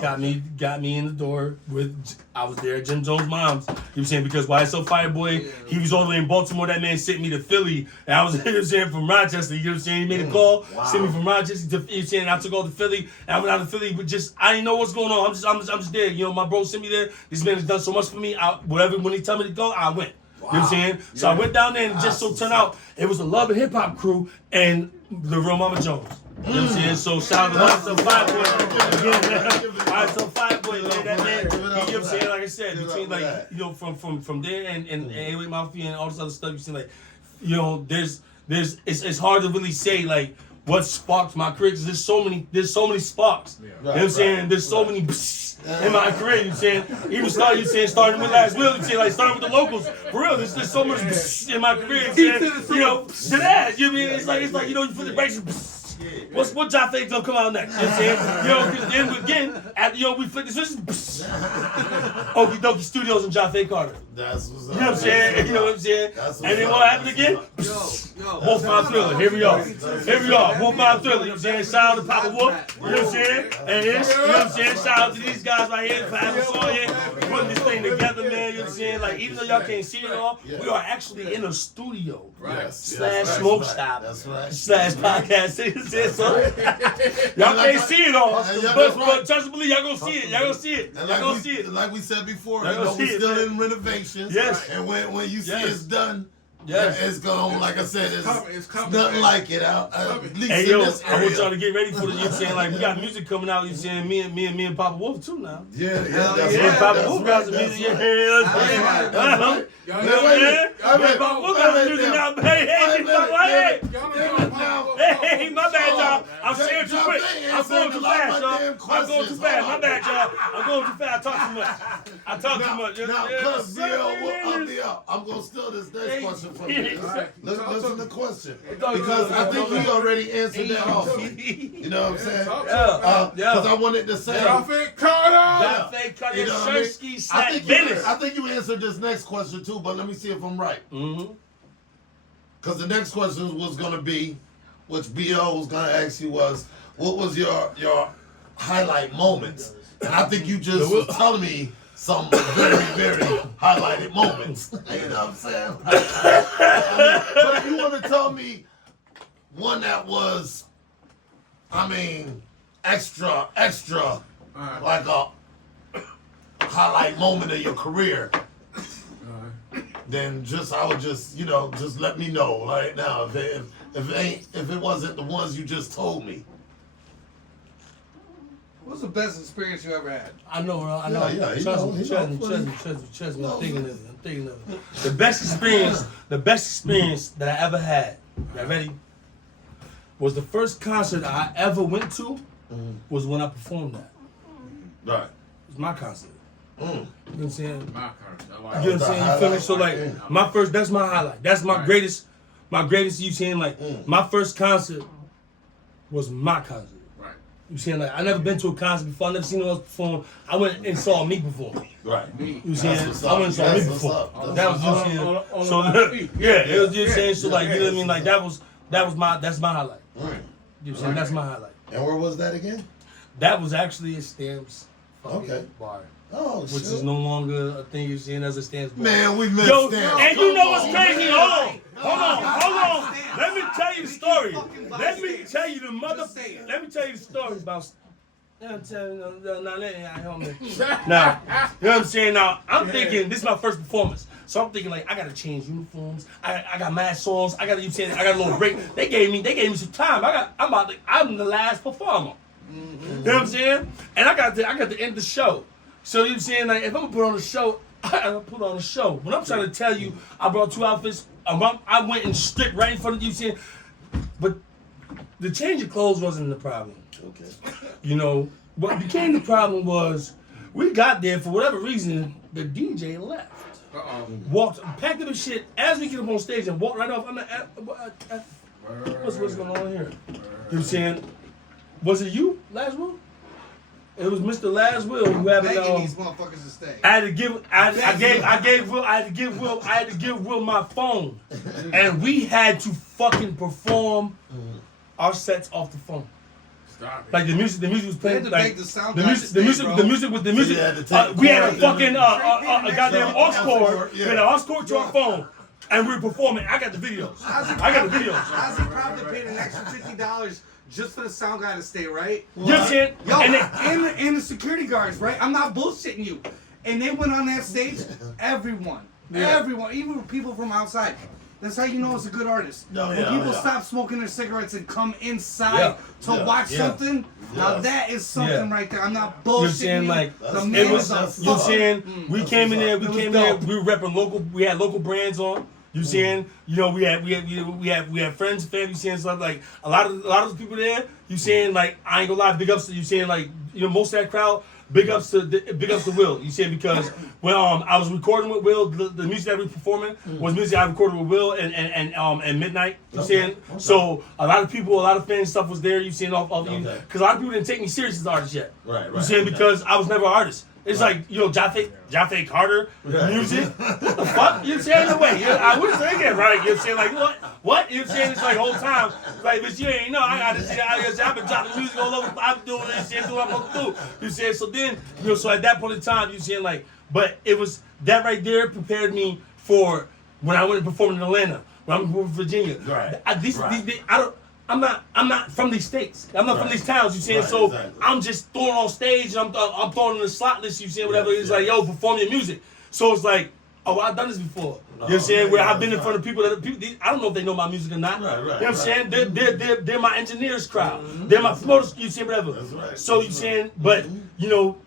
got me in the door with. I was there at Jim Jones' mom's. You know what I'm saying? Because YSL Fireboy, he was all the way in Baltimore. That man sent me to Philly, and I was you know what I'm saying, from Rochester. You know what I'm saying? He made a call, sent me from Rochester to, you know what I'm saying? I took all to Philly, and I went out to Philly, but I didn't know what's going on. I'm just there. You know, my bro sent me there. This man has done so much for me. When he tell me to go, I went. You know what I'm saying? So I went down there, and just so turned out it was a Love and Hip Hop crew and the real Mama Jones. You know what I'm saying? So shout out to YSL Fireboy again, man. YSL Fireboy, man. That man, you know what I'm saying? Like I said, between like, you know, from there and 808 Mafia and all this other stuff, you see, like, you know, it's hard to really say like what sparked my career, because there's so many sparks. You know what I'm saying? There's so many in my career, you know what I'm saying? Even starting with Last Will, you know what I'm saying? Like starting with the locals. For real, there's so much in my career, you know what I'm saying? You know, to that, you know what I mean? It's like, you know, you feel the bass. What Jaffe gonna come out next? You know what I'm saying? You know, 'cause then again, after we flick the switches, OkiDockie Studios and Jaffe Carter. That's what's up. You know what I'm saying? You know what I'm saying? That's what's And then up. what happened again? Wolf Mob Thriller. Here we are. Wolf Mob Thriller. You know what I'm saying? Shout out to Papa Wolf. You know what I'm saying? And this, you know what I'm saying? Shout out to these guys right here for having us on here, putting this thing together, man. You know what I'm saying? Like, even though y'all can't see it all, we are actually in a studio. Slash smoke shop. That's right. Slash podcast. You know what I'm saying? So, y'all can't see it all. But trust me, y'all gonna see it. Y'all gonna see it. Y'all gonna see it. Like we said before, Y'all you know, gonna see we're it, still man. in renovations. Yes. And when you see Yes. it's done, Yes. it's gonna, like I said, it's coming, nothing man. like it out. At least Hey in yo, this I want area. y'all to get ready for the, you know what I'm saying? Like, we got music coming out, you know what I'm saying? Me and Papa Wolf too now. Yeah, that's Me and Papa right. Wolf got some music. Yeah, let's go. That's right. You know what I'm saying? Papa Wolf got some music now. Hey, my bad, y'all. I'm saying too quick. I'm going too fast, y'all. I'm going too fast. My bad, y'all. I'm going too fast. I talk too much. I talk too much. Now, cuz BL, I'm gonna steal this next question from you. Listen to the question. Because I think you already answered that off. You know what I'm saying? Because I wanted to say. Jaffe Carter! Jaffe Carter, You know what I mean? Shersky, I Snack think Venice. I think you answered this next question too, but let me see if I'm right. Because the next question was going to be, which BL was going to ask you was, what was your highlight moments? And I think you just was telling me some very, very highlighted moments. You know what I'm saying? But if you want to tell me one that was, I mean, extra, like a highlight moment of your career, then I would just let me know right now if it wasn't the ones you just told me. What's the best experience you ever had? I know. Yeah, Trust me. I'm thinking of it. The best experience that I ever had. Y'all ready? Was the first concert I ever went to. Was when I performed that. Right. It was my concert. You know what I'm saying? My curse. I You like know what I'm saying? You feel me? So like my first, that's my highlight. That's my greatest. You saying like my first concert was my concert. Right. You saying like I never been to a concert before. I never seen no one else perform. I went and saw me perform. Right. You saying? I went and saw me That's what's perform. up. That was you saying. So yeah, it was just saying. So like you know what I mean? Like that's my highlight. You saying that's my highlight. And where was that again? That was actually a Stamps Okay. bar. Oh, Which shit. is no longer a thing you're seeing as a Stamps bar. Man, we missed Yo, Stamps. and you know Come what's on, crazy? man. Hold on. Let me tell you the story. Let me tell you the story about. Now, you know what I'm saying? Now, I'm thinking this is my first performance, so I'm thinking like I gotta change uniforms. I got mad songs. I got a little break. They gave me some time. I'm the last performer. You know what I'm saying? And I got to end the show. So you know what I'm saying? Like if I'm gonna put on a show, I gotta put on a show. When I'm trying to tell you, I brought 2 outfits. I went and stripped right in front of you, saying, but the change of clothes wasn't the problem. Okay. You know, what became the problem was we got there for whatever reason, the DJ left. Packed up his shit as we get up on stage and walked right off. I'm like, what's going on here? You know what I'm saying? Was it you, Last Will? It was Mr. Last Will who had Begging these motherfuckers to stay. I had to give Will my phone, and we had to fucking perform our sets off the phone. Stop it. Like the music was playing. had to Like beg the sound the guy music, to the stay, music, bro. the music with the music. you had to take We had a chord, fucking a goddamn aux cord. Yeah. We had an aux cord to our phone, and we were performing. I got the videos. Ozzy probably paid an extra $50 just for the sound guy to stay, right? You know what I'm saying? Yo, And and the security guards, right? I'm not bullshitting you. And they went on that stage, everyone, even people from outside. That's how you know it's a good artist. When people stop smoking their cigarettes and come inside to watch something, now that is something right there. I'm not bullshitting you know what I'm saying? Like the man it was, is you know a what I'm saying? We came in there, we were repping local. We had local brands on. You saying? You know, we have friends, family, saying stuff like a lot of the people there. You saying like I ain't gonna lie, big ups to you saying like most of that crowd. big ups to Will. You see, because when I was recording with Will, the music that we performing was music I recorded with Will and Midnight. You see, so a lot of people, a lot of fans stuff was there. You see, because a lot of people didn't take me serious as an artist yet. Right. You see, because I was never an artist. It's like, Jaffe Carter music. What the fuck? You know what I'm saying? No way. I was thinking, right? You know what I'm saying? Like, what? You know what I'm saying? It's like whole time. Like, but you ain't know. I got to see I've been dropping music all over. I'm doing this shit, doing what I'm supposed to do. You know what I'm saying? So then, so at that point in time, you know what I'm saying? Like, but it was, that right there prepared me for when I went and performed in Atlanta, when I'm performing in Virginia. Right. I'm not from these states. I'm not from these towns. You saying? Right, So exactly. I'm just throwing on stage and I'm throwing in the slot list. You saying whatever? It's like, yo, perform your music. So it's like, oh, I've done this before. You know what I'm saying? Where I've been in front of people that I don't know if they know my music or not. Right, you know what I'm saying? They're my engineers crowd. They're my promoters. You saying whatever? That's right. So you saying, but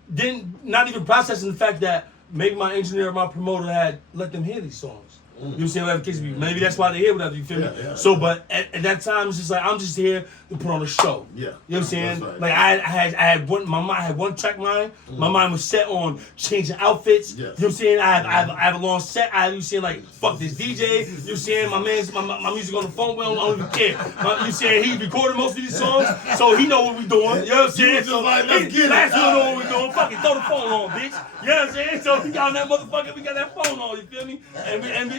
then not even processing the fact that maybe my engineer or my promoter had let them hear these songs. You know what I'm saying? Whatever the case be. Maybe that's why they hear whatever, you feel me? Yeah. So, but at that time, it's just like, I'm just here to put on a show. Yeah. You know what I'm saying? That's right. Like, I had one, my mind had one track mind. My mind was set on changing outfits. Yes. You know what I'm saying? I have a long set. You know what I'm saying? Like, fuck this DJ. You know what I'm saying? My music on the phone, I don't even care. You know what I'm saying? He recorded most of these songs, so he know what we doing. You know what I'm saying? just like, let's get it. Last one know what we doing. Fucking throw the phone on, bitch. You know what I'm saying? So we got that motherfucker, we got that phone on, you feel me?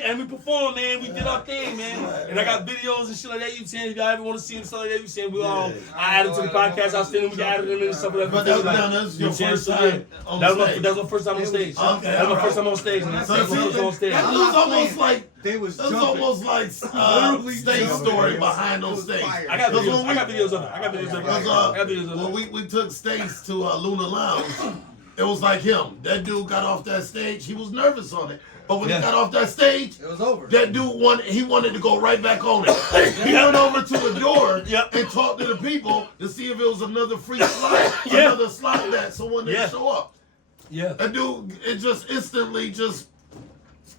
And we perform, man. We did our thing, man. And I got videos and shit like that. You saying if y'all ever want to see them, stuff like that, you saying we I added to the podcast. I was saying we added them in and stuff like that. But that's your first time on stage. That was my first time on stage. Okay, That was my first time on stage, man. So That was my first time on stage. that was almost like They was that's jumping. almost like stage story behind those stage. I got videos. I got videos of it. I got videos of it. I got videos of it. When we took Stace to Luna Lounge, it was like him. That dude got off that stage. He was nervous on it. But when he got off that stage, It was over. that dude wanted to go right back on it. He went over to the door Yep. and talked to the people to see if it was another free slot, another slot that so when they show up. Yeah. That dude, it just instantly just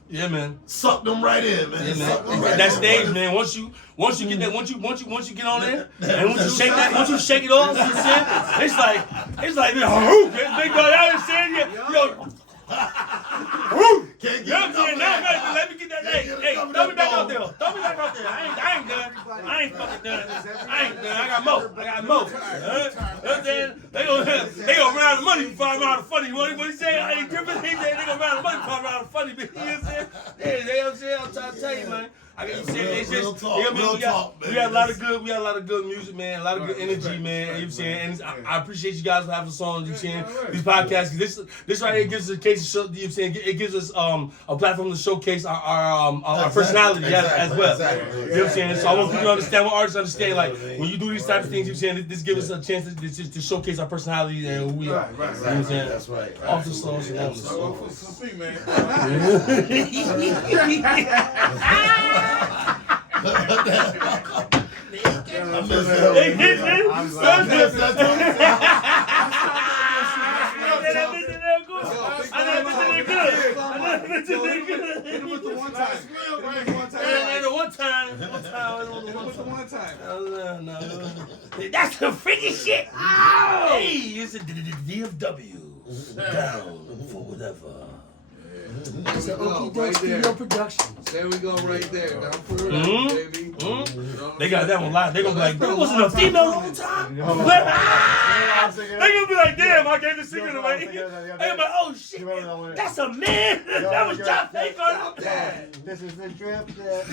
Yeah, man. sucked them right in, man. Yeah, Sucked them man. right That in. stage, man. Once you get that, once you get on there, and once you shake that, once you shake it off, you know what I'm saying? It's like, big brother, I understand you. Yo. Can't You know what I'm get saying? Now, let me get that. Hey, throw me back out there. Throw me back out there. I ain't done. I ain't fucking done. I ain't done. I got more. You know what I'm saying? They gonna run out of money before I run out of funny. What he say? I ain't tripping. He say they gonna run out of money before I run out of funny. You know what I'm saying? Yeah, you know what I'm saying? I'm trying to tell you, man. I got you saying it's Real just talk, we real talk, got man. a lot of good music, man. A lot of good energy, man. You know what I'm saying? And I appreciate you guys for having songs. You know what I'm saying? These podcasts, 'cause this right here gives us a case to show. You know what I'm saying? It gives us a platform to showcase our personality as well. Exactly. You know what I'm saying? So I want people to understand, what artists understand, like when you do these types of things, you know what I'm saying? This gives us a chance to showcase our personality and who we are. Right. You know what I'm saying? That's right. Off the songs and all the So go for songs. some feet, man. I miss that. Hey, hit me. I miss that too. Hit him with the one time. One time. That's the freaky shit. Hey, it's a DFW. Down for whatever. It's an OkiDockie Productions. There we go, right there. Down for it, baby. They got that one live. They gonna be like, there wasn't a female all the time. They gonna be like, damn, I gave the secret away. They gonna be like, oh shit, that's a man. That was John Faker. This is the drip that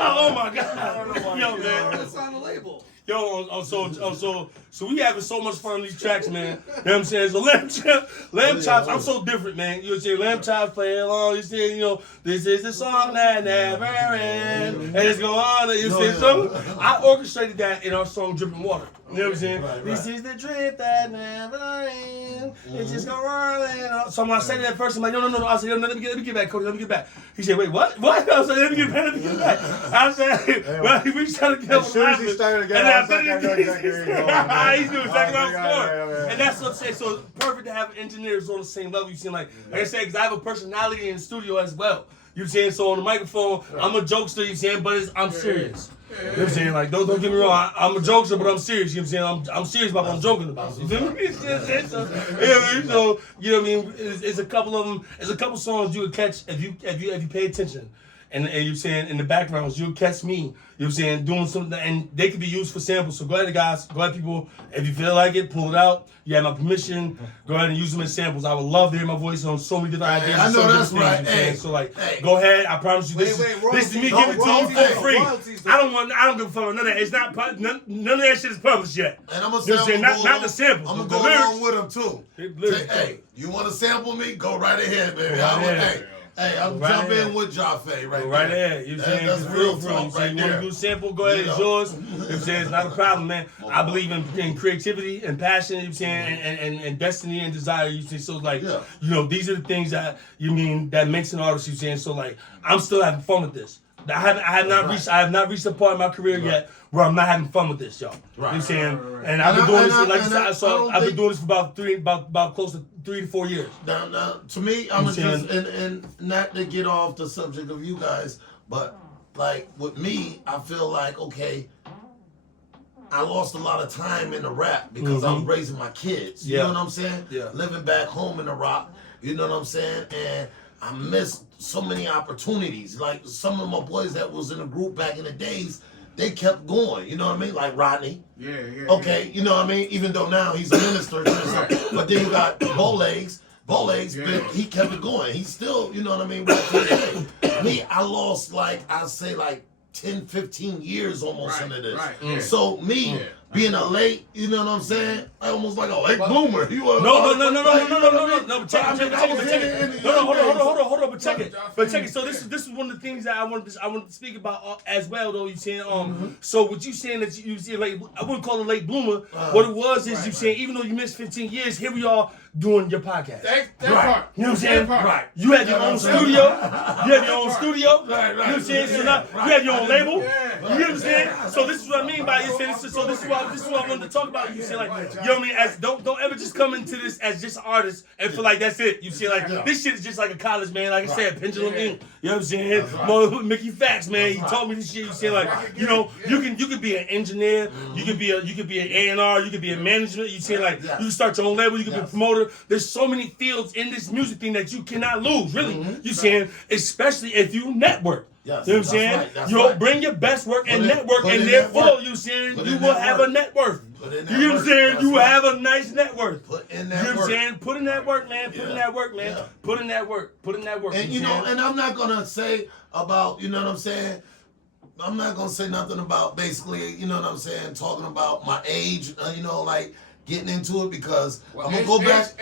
Oh my god. Yo, man. It's on the label. Yo, so we having so much fun on these tracks, man. You know what I'm saying? So lamb chops, I'm so different, man. You know what I'm saying? Lamb chops play along. You see, this is the song that never ends, and it's going on. You see, so I orchestrated that in our song "Dripping Water." You know what I'm saying? Right. This is the drip that never ends. It's just going on. So when I said that first, I'm like, no. I said, let me get back, Cody. Let me get back. He said, wait, what? What? I said, let me get back. I said, well, we trying to get As soon as he started again, I was like, I know exactly where you're going. He knew exactly what I was for. Yeah. And that's what I'm saying. So it's perfect to have engineers on the same level. You see, like I said, because I have a personality in the studio as well. You know what I'm saying? So on the microphone, I'm a jokester, you know what I'm saying? But I'm serious. You know what I'm saying? Like, don't get me wrong. I'm a jokester, but I'm serious. You know what I'm saying? I'm serious about what I'm joking about. You feel me? So, you know what I mean? It's a couple of them. It's a couple songs you would catch if you pay attention. And you're saying in the backgrounds, you'll catch me, you know what I'm saying, doing something, and they can be used for samples. So go ahead, guys, go ahead, people, if you feel like it, pull it out. You have my permission, go ahead and use them as samples. I would love to hear my voice on so many different ideas. I know that's right. Things, hey, so like, go ahead, I promise you, this is me giving it to you for free. I don't give a fuck about none of that. It's not, none of that shit is published yet. And I'm gonna you know sample not the samples. I'm gonna go along with them too. Hey, you want to sample me? Go right ahead, baby. Hey, I'm jumping in with Jaffe right there. You know what I'm saying? That's real talk right there. You want to do a sample? Go ahead, it's yours. You know what I'm saying? It's not a problem, man. I believe in creativity and passion, you know what I'm saying, and destiny and desire, you see. So, like, you know, these are the things that, that makes an artist, you know what I'm saying? So, like, I'm still having fun with this. I have not reached a part in my career yet where I'm not having fun with this, y'all. You know what I'm saying? And I've been doing this, like I said, I've been doing this for about close to 3 to 4 years. Now, to me, I'm just and not to get off the subject of you guys, but like with me, I feel like okay, I lost a lot of time in the rap because I was raising my kids. You know what I'm saying? Yeah. Living back home in the rock. You know what I'm saying? And I missed so many opportunities. Like some of my boys that was in the group back in the days, they kept going. You know what I mean? Like Rodney. Yeah. Okay, you know what I mean? Even though now he's a minister, but then you got Bowlegs. He kept it going. He's still, you know what I mean? Me, I lost I say 10, 15 years almost into this. Right. So me being a late, you know what I'm saying? Almost like a late bloomer. No. But check it. No, hold on. But check it. So this is one of the things that I wanted to speak about as well, though. You saying so what you saying that you see late? I wouldn't call it late bloomer. What it was is you saying even though you missed 15 years, here we are doing your podcast. That part. You know what I'm saying? Right. You have your own studio. You have your own studio. You know what I'm saying? So now you have your own label. You know what I'm saying? So this is what I mean by you saying. So this is what I wanted to talk about. You say like, you know what I mean? As don't ever just come into this as just an artist and feel like that's it. You see like this shit is just like a college man. Like I said, Pendulum Inc. You know what I'm saying? Mother Mickey Facts, man. He taught me this shit. You say like, you know, you can be an engineer. You can be an A&R. You can be a management. You say like, you can start your own label. You can be a promoter. There's so many fields in this music thing that you cannot lose. Really, you saying, especially if you network. Yes, you know what I'm saying? You'll bring your best work and network, and therefore, you saying you will have a net worth. You know what I'm saying? You will have a nice net worth. Put in You know that what I'm work. saying? Put in that work, man. Put in that work, man. Put in that work. Put in that work. And you know, and I'm not gonna say about, you know what I'm saying? I'm not gonna say nothing about basically, you know what I'm saying, talking about my age, you know, like getting into it because I'm gonna go back.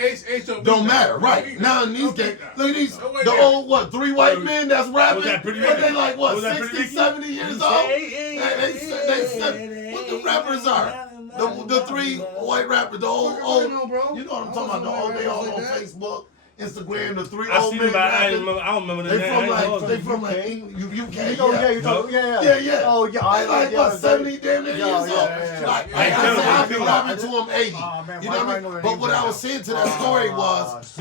Don't matter, right? Now in these days, look at these, the old 3 white men that's rapping, that pretty but they Ricky? like Was that 60, pretty Ricky? 70 years old. They said what the rappers are. The 3 white rappers, the old, you know what I'm talking about, the old, they all on Facebook, Instagram, the 3 old men rapping. I don't remember the name. They from like England, UK. You're talking, yeah. Oh, yeah. They like what, 70 damn near years old. Like I said, I've been rapping to them 80. Man, You know what I mean? But what I was saying to that story was,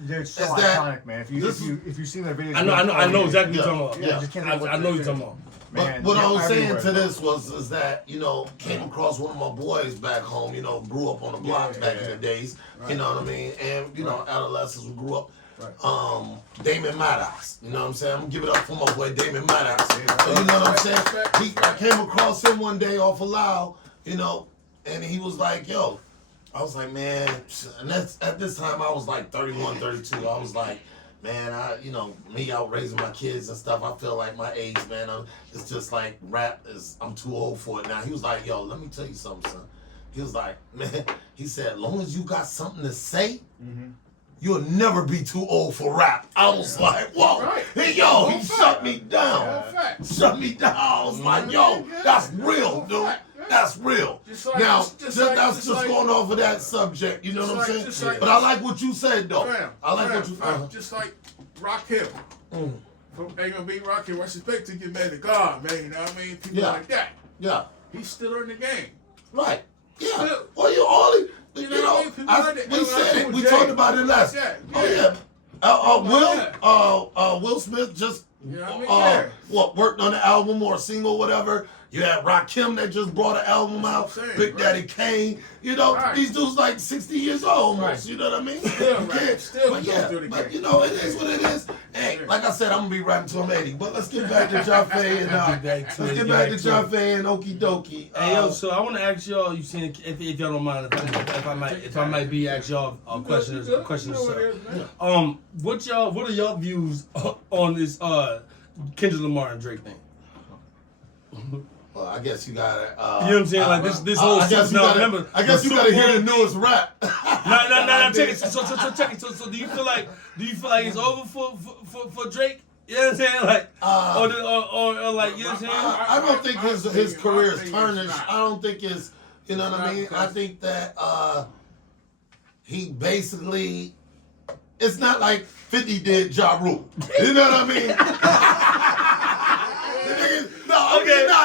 they're so Is that- iconic, man. If you've seen their videos, I know exactly what you're talking Yeah, about. just can't I know you're talking about. Man, But what I was saying everywhere, to bro. this is that, you know, came across one of my boys back home, you know, grew up on the blocks back in the days, you know what I mean? And, you know, adolescents who grew up. Damon Maddox, you know what I'm saying? I'm gonna give it up for my boy Damon Maddox. So, you know what I'm saying? I came across him one day off of Lao, you know, and he was like, yo, I was like, man, and at this time I was like 31, 32. I was like, man, me out raising my kids and stuff, I feel like my age, man, it's just like rap I'm too old for it now. He was like, yo, let me tell you something, son. He was like, man, he said, as long as you got something to say, you'll never be too old for rap. I was like, whoa. Right. Hey, yo, he shut me down. Shut me down. I was like, yo, that's real, dude. That's real. That's going off of that subject. You know what I'm saying? But I like what you said, though. I like what you just like Rakim. From Ain't Gonna Be Rakim. Respect to your man, to God, man. You know what I mean? People like that. Yeah. He's still in the game. Right. Yeah. Still. Well, you only, you You know what I mean? we said it. We Jay. talked about it last. Yeah. Oh, yeah. Will Smith just You know what I mean? worked on the album or single, whatever. You had Rakim that just brought an album out. Big Daddy Kane. You know, these dudes like 60 years old almost. You know what I mean? Still, but you know, it is what it is. Hey, like I said, I'm gonna be rapping till I'm 80. But let's get back to Jaffe and Jaffe and OkiDockie. Hey yo, so I want to ask y'all. You seen if y'all don't mind if I might be ask y'all a question or so. What are y'all views on this Kendrick Lamar and Drake thing? Well, I guess you gotta. You know what I'm saying? Like this whole stuff. Now, remember. I guess you gotta hear the newest rap. No. Check it. So check it. So do you feel like it's over for Drake? You know what I'm saying? Like, or like, you know what I'm saying? I don't think his career is tarnished. I don't think it's, you know what I mean? I think that he basically, it's not like 50 did Ja Rule. You know what I mean?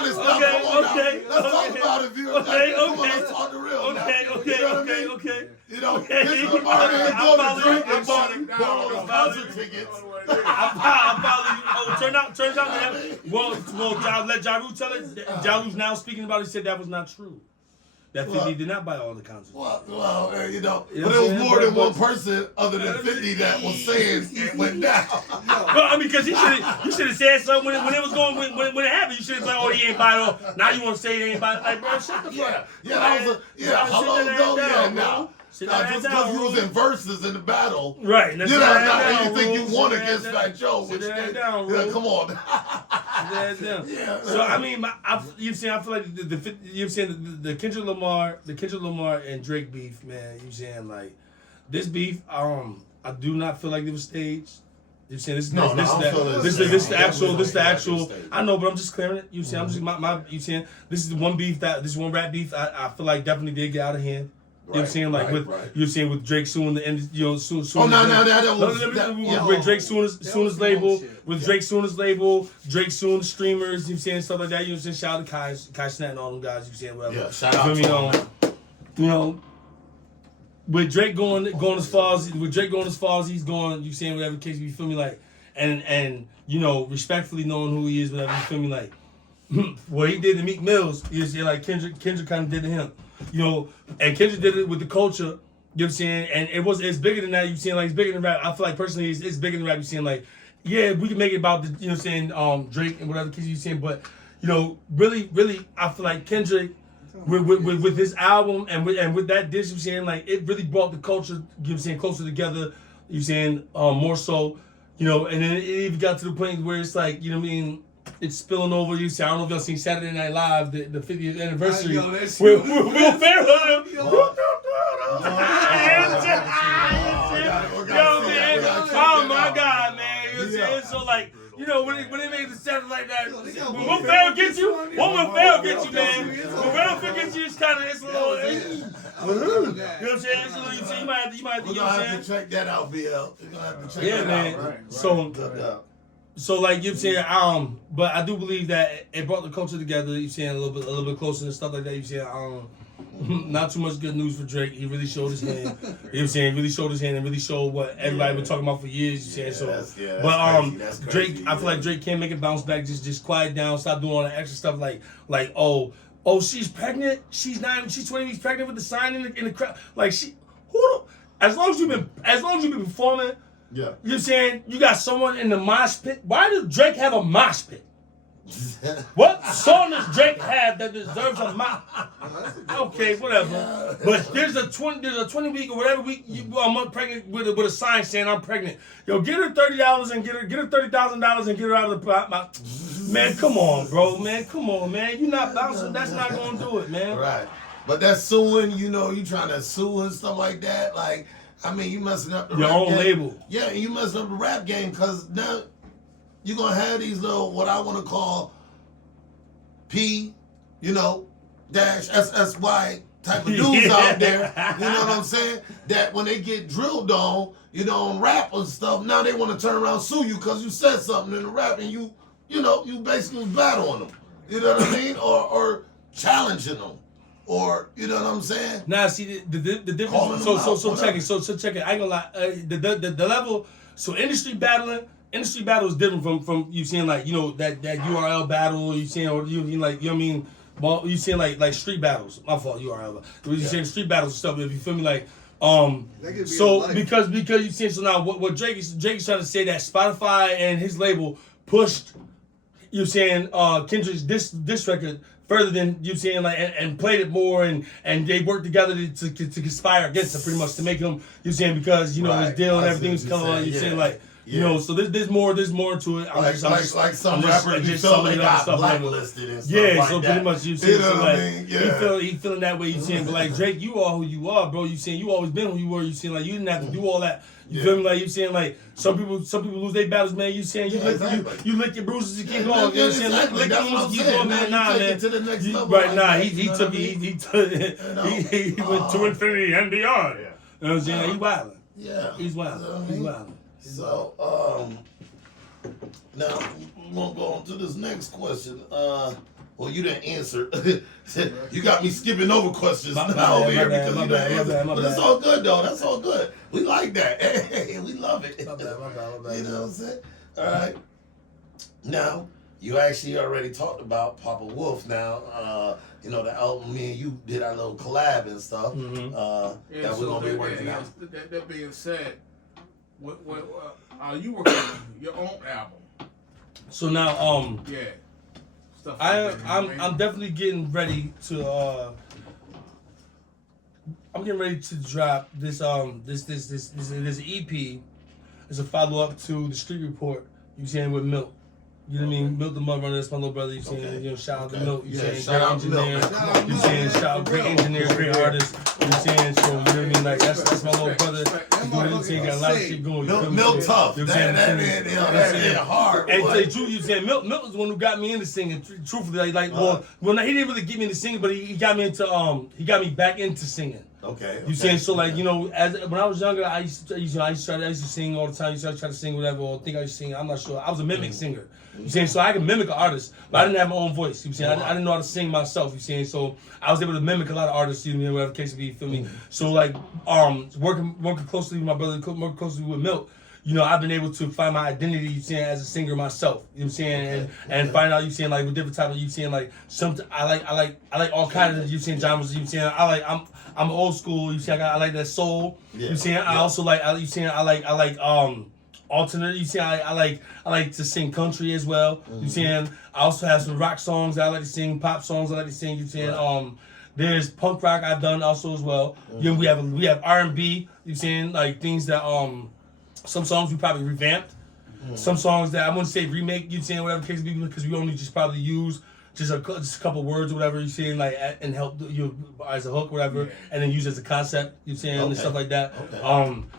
Let's talk about it, viewer. Let's talk the real. Okay. You know, Kendrick Lamar didn't go to Drake and borrow those concert tickets. I follow you. Oh, turns out that. Well, let Ja Rule tell it. Ja Rule's now speaking about it. He said that was not true. That 50 did not buy all the concerts. Well, you know, but it was more than one person other than 50 that was saying it went down. Well, I mean, because you should have said something when it was going when it happened. You should have said, "Oh, he ain't buy it all." Now you want to say he ain't buy it? Like, bro, shut the fuck up. How long ago? Now. Just because he was in verses in the battle, right? You know, you think you won against Fat Joe? Come on. So I mean, you've seen. I feel like you've seen the Kendrick Lamar and Drake beef, man. You've seen like this beef. I do not feel like it was staged. You've seen this is the actual. I know, but I'm just clearing it. You see, I'm just you saying this is the one beef this is one rap beef. I feel like definitely did get out of hand. You know what I'm saying? Like you're saying with Drake suing the end, you know, soon. With Drake suing his label, with Drake suing his label, Drake suing the streamers, you know what I'm saying, stuff like that. You know what I'm saying? Shout out to Kai Snat and all them guys, you know what I'm saying, whatever. Yeah, shout out to them. You know, with Drake going as far as he's going, you saying whatever case, you feel me, like, and you know, respectfully knowing who he is, whatever, you feel me, like, what he did to Meek Mills, you know, saying, like Kendrick kind of did to him. You know, and Kendrick did it with the culture, you know what I'm saying? And it's bigger than that, you saying, like, it's bigger than rap. I feel like personally it's bigger than rap, you saying, like, yeah, we can make it about the, you know what I'm saying, Drake and whatever case you saying, but, you know, really, I feel like Kendrick with his album and with that dish, you saying, like, it really brought the culture, you know what I'm saying, closer together, you saying, more so, you know, and then it even got to the point where it's like, you know what I mean, it's spilling over. You see, I don't know if y'all seen Saturday Night Live, the 50th anniversary. Will Ferrell. Oh my God, man! You know what I'm saying? So like, you know, when they made the sound like that, when Will Ferrell gets you, man? When Ferrell gets you, it's kind of, it's a little. You know what I'm saying? So you might have to, We're gonna have to check that out, BL. We're gonna have to check that man. out. Right. So like you're saying, but I do believe that it brought the culture together. You're saying a little bit closer and stuff like that. You're saying, not too much good news for Drake. He really showed his hand. You know what I'm saying? Really showed his hand and really showed what everybody been talking about for years. You saying that's Drake. I feel like Drake can't make it bounce back. Just quiet down. Stop doing all that extra stuff. Like oh she's pregnant. She's 20 weeks pregnant with the sign in the crowd. Like as long as you've been performing. Yeah. You know what I'm saying? You got someone in the mosh pit. Why does Drake have a mosh pit? What song does Drake have that deserves a mosh? Okay, whatever. But there's a 20 week or whatever week I'm pregnant with a sign saying I'm pregnant. Yo, get her $30 and get her $30,000 and get her out of the man. Come on, bro, man. Come on, man. You not bouncing. That's not gonna do it, man. Right. But that's suing. You know, you trying to sue and stuff like that, like. I mean, you messing up the your rap own game. label. Yeah, you messing up the rap game because now you're going to have these little, what I want to call P, you know, dash SSY type of dudes out there. You know what I'm saying? That when they get drilled on, you know, on rap and stuff, now they want to turn around and sue you because you said something in the rap and you basically battling them. You know what I mean? Or challenging them. Or, you know what I'm saying? Nah, see, the difference, so check it. I ain't gonna lie, the level, so industry battling industry battle is different from you saying like, you know, that URL battle, you saying, or you like, you know what I mean? Well, you saying like street battles. My fault, URL. You saying street battles and stuff, if you feel me, like, so because you saying, so now what Drake is trying to say that Spotify and his label pushed, you saying, Kendrick's this record further than you saying, like, and played it more, and they worked together to conspire against it, pretty much, to make him, you saying, because, you know, his deal and everything was coming on, you saying, like, you know, so there's more to it. Like some rappers you feel they got blacklisted and stuff. Yeah, like so that. pretty much you saying, so like, Yeah. he feeling that way, you saying, but like, Drake, you are who you are, bro. You saying you always been who you were. You saying, like, you didn't have to do all that. You feel me? Like, you saying, like, some people lose their battles, man. You saying you lick your bruises and keep going. You know what I'm saying? Lick your bruises and keep going, man. Nah, man. To the next level, right now, he went to infinity and beyond. You know what I'm saying? He wildin'. Yeah. He's wildin'. He's wildin'. So, now we're gonna go on to this next question. Well, you didn't answer. You got me skipping over questions now over here because you didn't answer. But it's all good though. That's all good. We like that. Hey, we love it. My bad. You know what I'm saying? All right. Now, you actually already talked about PappaWolf. Now, you know, the album, me and you did our little collab and stuff that we're gonna be working out. That being said, what are you working on your own album? So now, Yeah. Stuff I'm definitely getting ready to I'm getting ready to drop this this EP. It's a follow up to the Street Report. You saying with Milk. You know what I mean? Milk the Mud Runner, that's my little brother. You saying, you know, shout out to Milk. You saying, great engineer. You saying, shout out, great engineer, great artist. You saying, so, you know what I mean? Like, that's my little brother. You saying, got a lot of shit going. Milk tough. You know That hard. And to tell you the truth, you saying, Milk was the one who got me into singing. Truthfully, like, well, he didn't really get me into singing, but he got me into, he got me back into singing. Okay. You saying, so like, you know, when I was younger, I used to sing all the time. I used to try to sing whatever, or think I used to sing. I'm not sure. I was a mimic singer. You saying, so I can mimic an artist, but I didn't have my own voice. You saying, I didn't know how to sing myself. You saying, so I was able to mimic a lot of artists. You know, whatever the case be. You feel me? So like, working closely with my brother, working closely with Milk. You know, I've been able to find my identity, you saying, as a singer myself. You know what I'm saying? And find out, you saying, like, with different type of, you saying, like, I like all kinds of, you saying, genres. You saying, I'm old school. You saying, I like that soul. You saying, I also like, you saying, I like alternate. You saying, I like to sing country as well. You saying, I also have some rock songs that I like to sing, pop songs I like to sing. You saying, there's punk rock I've done also as well. You know, we have R&B. You saying, like, things that some songs we probably revamped. Some songs that I wouldn't say remake, you saying, whatever the case be, because we only just probably use just a couple words or whatever, you saying, like, and help you as a hook, whatever, and then use it as a concept, you saying, and stuff like that.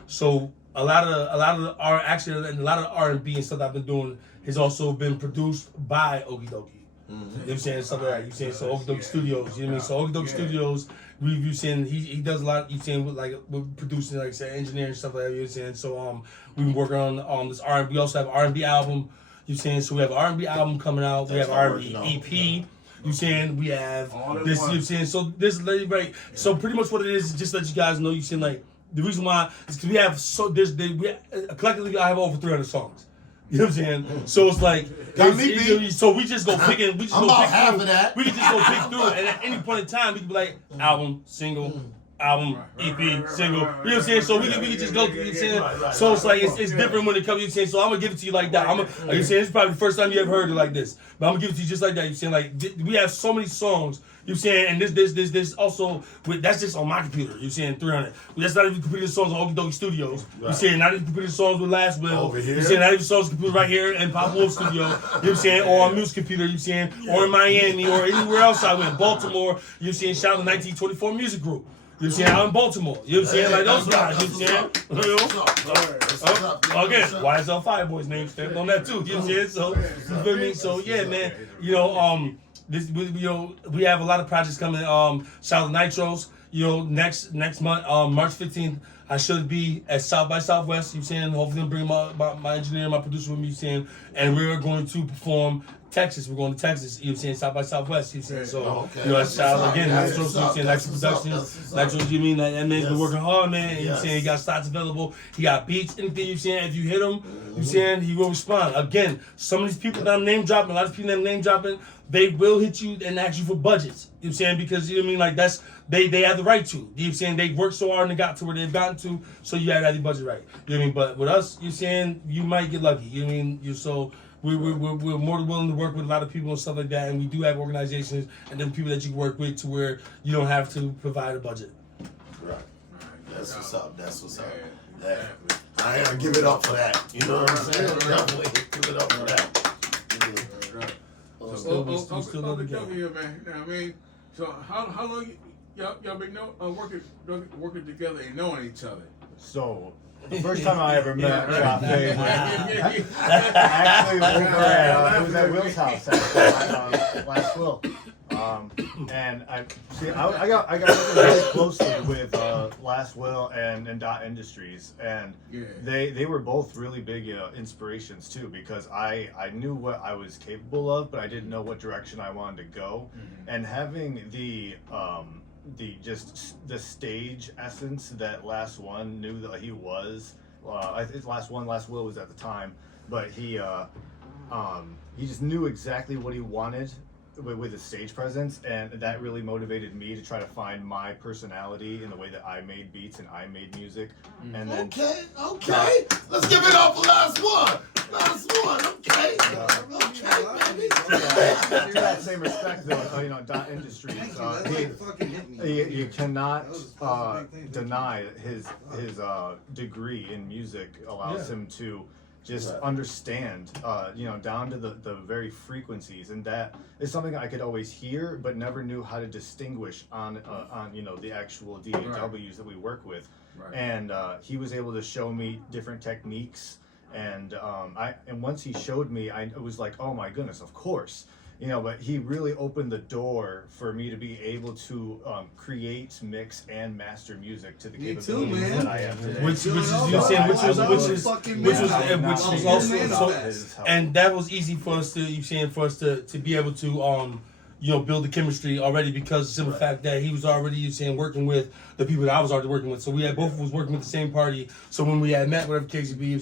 So a lot of R&B and stuff that I've been doing has also been produced by OkiDockie. You know what I'm saying? Stuff like that. You saying, so OkiDockie Studios, you know what I mean? So OkiDockie Studios, you saying he does a lot, you saying, with producing, like I said, engineering and stuff like that, you know what I'm saying? So we've been working on this R&B. We also have an R&B album, you saying, so we have an R&B album coming out, we have R&B EP. You saying, we have this, you saying, so this, right, so pretty much what it is, just let you guys know, you saying, like, the reason why is because we have collectively I have over 300 songs. You know what I'm saying? So it's like, so we just go picking. We just go pick half through. of that. We can just go pick through, and at any point in time, we can be like, album, single, album, EP, single. You know what I'm saying? So we can just go. You know what I'm saying? So it's like it's different when it comes. You saying? So I'm gonna give it to you like that. Like you saying, it's probably the first time you ever heard it like this. But I'm gonna give it to you just like that. You saying, like, we have so many songs. You saying, and this also, that's just on my computer. You saying 300. That's not even computer songs on OkiDockie Studios. You saying not even computer songs with Last Will. Over here. You saying not even songs computer right here in PappaWolf Studio. You know what I'm saying? Or on Music Computer. You saying, or in Miami, or anywhere else I went. Baltimore. You saying, shout out to 1924 Music Group. You know what I'm saying? Out in Baltimore. You know what I'm saying? Like those guys. You know what I'm saying? Again, YSL Fireboys name stamped on that too. You know what I'm saying? So, you feel me? So yeah, man. You know, we have a lot of projects coming. Shout out to Nitros. You know next month, March 15th, I should be at South by Southwest. Hopefully I'll bring my engineer, my producer with me. And we're going to perform Texas. We're going to Texas. South by Southwest. So that's shout again. Nitro Productions. Nitro, that man's been working hard, man. He got slots available. He got beats. Anything if you hit him, he will respond. Again, some of these people that I'm name dropping, a lot of people that I'm name dropping, they will hit you and ask you for budgets. Because that's they have the right to. They worked so hard and they got to where they've gotten to, so you gotta have your budget right. But with us, you might get lucky. So we're more than willing to work with a lot of people and stuff like that, and we do have organizations and then people that you can work with to where you don't have to provide a budget. Right. That's what's up. Yeah. I gotta give it up for that. You know what I'm saying? Definitely give it up for that. Still here, man. You know what I mean? So how long y'all been working together and knowing each other? So the first time I ever met Jafe was actually over at it was at Will's house last Will. And I got really closely with Last Will and Dot Industries, and they were both really big inspirations too, because I knew what I was capable of, but I didn't know what direction I wanted to go. And having the stage essence that Last One knew that he was, I think Last Will was at the time, but he just knew exactly what he wanted with his stage presence, and that really motivated me to try to find my personality in the way that I made beats and I made music. And then okay, let's give it up for Last One. Okay, baby. To that same respect, though, Dot Industries, you cannot deny his degree in music allows him to just understand, down to the very frequencies, and that is something I could always hear, but never knew how to distinguish on the actual DAWs that we work with. Right. And he was able to show me different techniques, and once he showed me, I was like, oh my goodness, of course. But he really opened the door for me to be able to create, mix, and master music to the capabilities that I have today. Which was also, and that was easy for us to be able to build the chemistry already, because of the simple fact that he was already working with the people that I was already working with. So we had both of us working with the same party. So when we had met, whatever case it be, it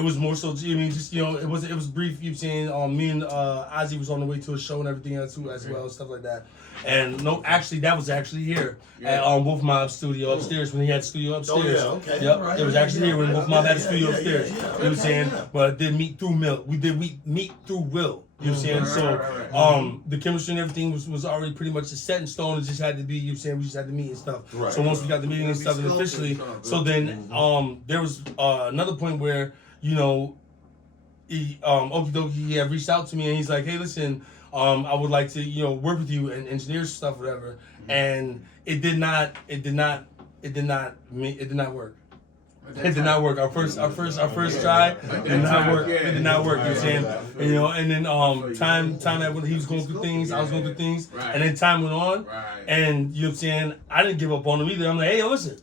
was more so. It was brief. Me and Ozzy was on the way to a show and everything else too, as well, stuff like that. And that was actually here at Wolf Mob studio upstairs, when he had studio upstairs. Yep, right. It was actually here when Wolf Mob had a studio upstairs. But it didn't meet through Mill. We did meet through Will. You know what I'm saying? So the chemistry and everything was already pretty much set in stone. It just had to be, we just had to meet and stuff. Right. So once we got the meeting and stuff, and officially, so then there was another point where, OkiDockie had reached out to me, and he's like, hey, listen, I would like to, work with you and engineer stuff, whatever. And it did not work. It did not work. Our first try did not work. It did not work. You know what I'm saying? And then time that when he was going through things, I was going through things, and then time went on, and you know what I'm saying? I didn't give up on him either. I'm like, hey, listen.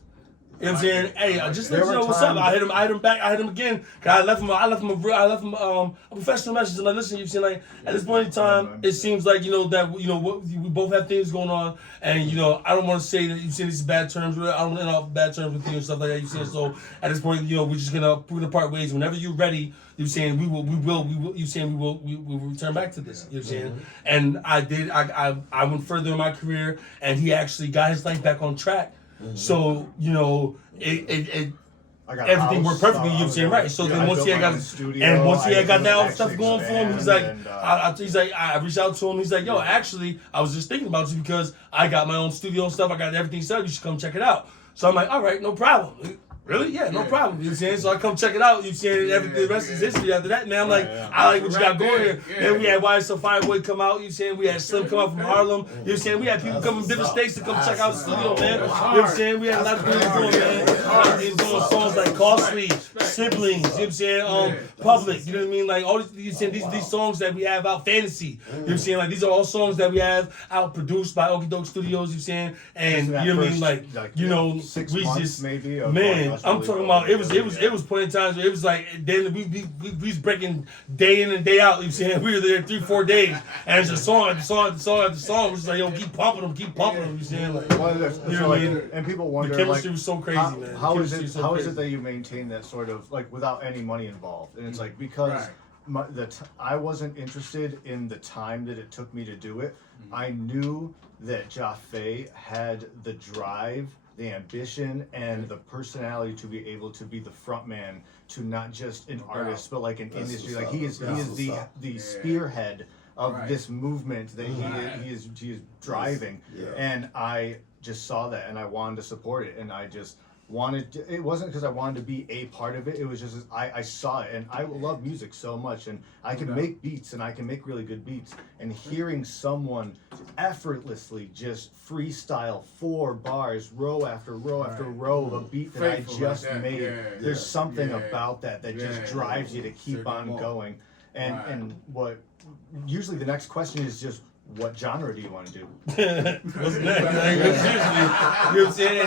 You know what I'm saying? Hey, just let you know what's up. I hit him back. I hit him again. I left him a professional message. And like, listen, you see, at this point in time, it seems like that we both have things going on, and I don't want to say that this is bad terms. I don't want to end off bad terms with you and stuff like that. You see, so at this point, we're just gonna part ways. Whenever you're ready, you're saying we will. You saying we will return back to this. You know what I'm saying? And I did. I went further in my career, and he actually got his life back on track. So everything worked perfectly. You know what I'm saying, right? So then once he had got that stuff going for him, he's like, I reached out to him. He's like, yo, actually, I was just thinking about you because I got my own studio and stuff. I got everything set up. You should come check it out. So I'm like, all right, no problem. Really? Yeah, no Yeah. problem. You know what I'm saying? So I come check it out. You know what I'm saying? The rest is history after that, man. I'm like, I like what you got going here. Yeah. Then we had YSL Fireboy come out. You know what I'm saying? We had Slim come out from Harlem. You know what I'm saying? We had people come from different states to come check out the studio, man. You know what I'm saying? We had a lot of people doing, man. They doing songs like Costly, Siblings, you know what I'm saying? Public, you know what I mean? Like all these, you know, these songs that we have out, Fantasy. You know what I'm saying? Like these are all songs that we have out produced by OkiDockie Studios, you know what I'm saying? And you know what I mean? Like you know, 6 we months just maybe. man, I'm talking about it was point in times where it was like then we was breaking day in and day out, you know what I'm saying? We were there 3-4 days and it's a song after song after song after song. It was like, yo, keep pumping them, you know what I'm saying? Like, you know what I mean? And people The wonder, chemistry like, was so crazy, man. How is Chemistry it? so How is crazy. it that you maintain that sort of like without any money involved? And it's like because Right. I wasn't interested in the time that it took me to do it. I knew that Jaffe had the drive, the ambition, and the personality to be able to be the front man to not just an artist, but like an industry. Like he is the spearhead of this movement that he is driving. Yeah. And I just saw that and I wanted to support it, and I just wanted to, it wasn't because I wanted to be a part of it, it was just I saw it, and I love music so much, and I can make beats, and I can make really good beats, and hearing someone effortlessly just freestyle 4 bars row after row after row of a beat that Faithful I just like that. made, Yeah. there's something Yeah. about that just drives you to keep Certain on more. going. And Right. and what usually the next question is just, what genre do you want to do? What's next? Like, seriously, you know what I'm saying?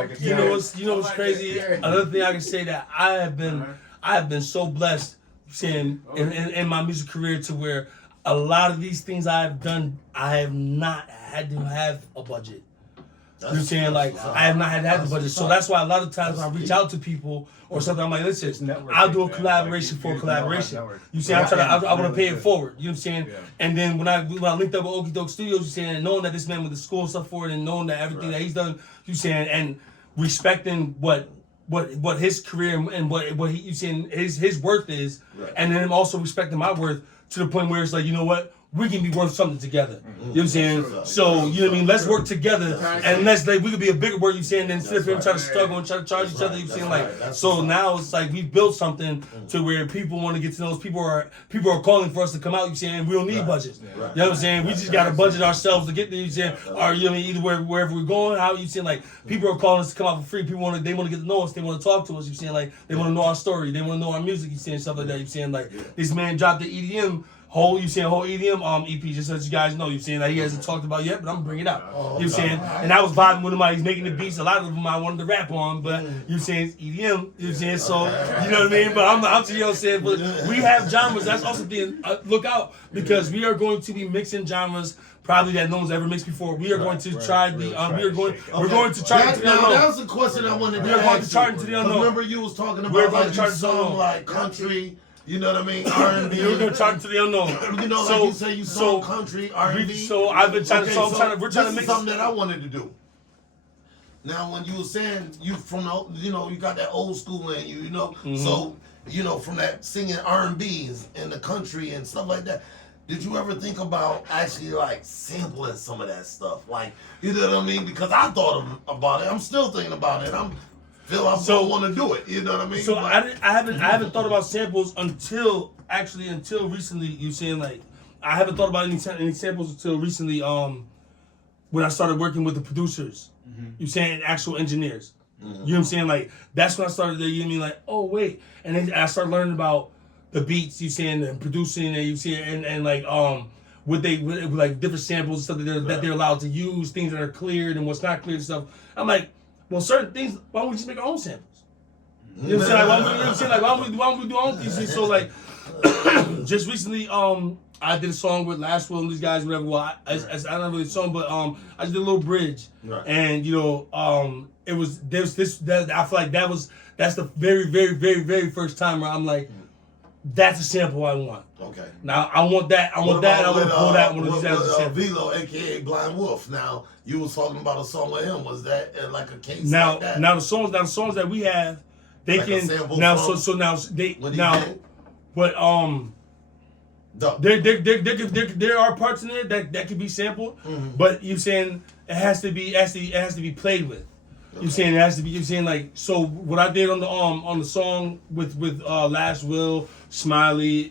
And you know what's crazy? Another thing I can say that I have been so blessed, saying in my music career to where a lot of these things I have done, I have not had to have a budget. You know what I'm saying? Like, I have not had to have the budget. So that's why a lot of times when I reach out to people or something, I'm like, listen, I'll do a collaboration for a collaboration. You see, I'm trying to, I want to pay it forward. You know what I'm saying? And then when I linked up with OkiDockie Studios, you saying, and knowing that this man went to school and stuff for it, and knowing that everything that he's done, you saying, and respecting what his career and what he, you saying his worth is, and then also respecting my worth to the point where it's like, you know what? We can be worth something together. You know what I'm saying? So, you know what I mean? Let's work together, and let's, like, we could be a bigger word, you saying, than sit here and try to struggle and try to charge each other, you saying, like, so now it's like we built something to where people want to get to know us. People are calling for us to come out, you saying, we don't need budgets. You know what I'm saying? We just got to budget ourselves to get there, you saying, or, you know what I mean, either wherever we're going, how you saying, like, people are calling us to come out for free. People want to get to know us, they want to talk to us, you saying, like, they want to know our story, they want to know our music, you saying, stuff like that, you saying, like, this man dropped the EDM whole EDM EP, just so that you guys know, you saying that he hasn't talked about yet, but I'm gonna bring it out. You know what I'm saying? And I was vibing with him, he's making the beats, a lot of them I wanted to rap on, but you saying it's EDM, you know what I'm saying? So, you know what I mean? But I'm to you know what I'm saying, but we have genres, that's also being, look out, because we are going to be mixing genres probably that no one's ever mixed before. We are going to try the, we're going to try to the Now, unknown. that was the question I wanted to We are going ask to try you. to the unknown. Remember you was talking We're about going like to try you to the sung unknown. like country, you know what I mean, R&B. We're going to try to the unknown. You know, like you say you sung country, R&B. So I've been trying to, we're trying to this mix is something that I wanted to do. Now, when you were saying you from the, you know, you got that old school in you, you know, so you know, from that singing R&B's and the country and stuff like that. Did you ever think about actually like sampling some of that stuff? Like, you know what I mean? Because I thought about it. I'm still thinking about it. I want to do it. You know what I mean? So I haven't thought about samples until recently. You saying like I haven't thought about any samples until recently. When I started working with the producers, you saying actual engineers. You know what I'm saying? Like that's when I started. You know what I mean? Like, oh wait, and then I started learning about the beats. You saying and producing, and you see and like with like different samples and stuff that they're allowed to use, things that are cleared and what's not cleared and stuff. I'm like, well, certain things. Why don't we just make our own samples? You know what I'm saying? Like, why don't we do our own things? So like, just recently, I did a song with Last Will and these guys, whatever. Well, I don't really a song, but I just did a little bridge, and you know, it was that I feel like that's the very, very, very, very first time where I'm like, that's a sample I want. Okay. Now I want that. I want that. I want to pull that one of these as a sample. Velo, aka Blind Wolf. Now you was talking about a song with him. Was that like a case Now, like that? now the songs that we have, they Like a can sample now. from So now they when he now, did? but there are parts in there that could be sampled, but you're saying it has to be played with. You saying it has to be? You saying like so? What I did on the song with Last Will, Smiley,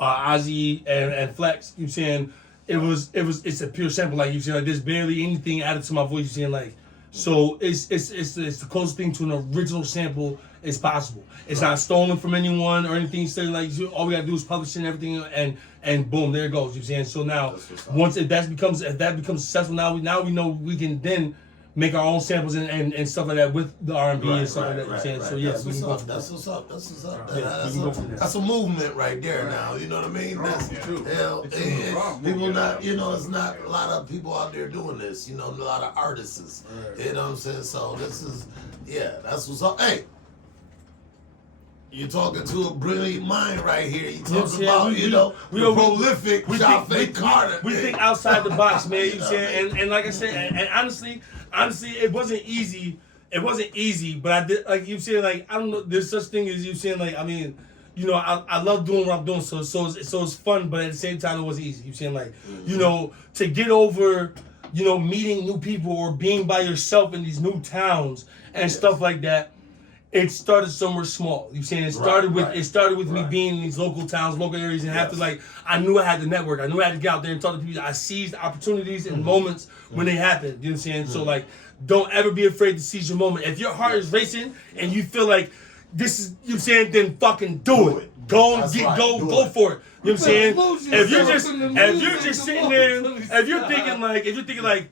Ozzy and Flex. You saying it's a pure sample. Like you saying like there's barely anything added to my voice. You saying like so it's the closest thing to an original sample as possible. It's not stolen from anyone or anything. Saying like all we gotta do is publish it and everything and boom, there it goes. You saying so now once if that becomes successful now we know we can then make our own samples and stuff like that with the R&B and stuff like that. You saying so yes, we can go from that's what's up. That's what's up. Yeah, That's a movement right there now. You know what I mean? That's hell. People not. You know, it's not a lot of people out there doing this. You know, a lot of artists. You know what I'm saying? So this is that's what's up. Hey. You're talking to a brilliant mind right here. You talking about, we prolific Jaffe Carter. We think outside the box, man. You saying, and like I said, and honestly, it wasn't easy. It wasn't easy, but I did like you saying, like I don't know. There's such thing as you saying, like I mean, I love doing what I'm doing, so it's fun, but at the same time, it wasn't easy. You saying like, to get over, meeting new people or being by yourself in these new towns and stuff like that. It started somewhere small. You saying it started with me being in these local towns, local areas, and have to like I knew I had to network. I knew I had to get out there and talk to people. I seized opportunities and moments when they happened. You know what I'm saying? So like, don't ever be afraid to seize your moment. If your heart is racing and you feel like this is then fucking do it. Go for it. You know what I'm saying? If you're just sitting there, if you're thinking like.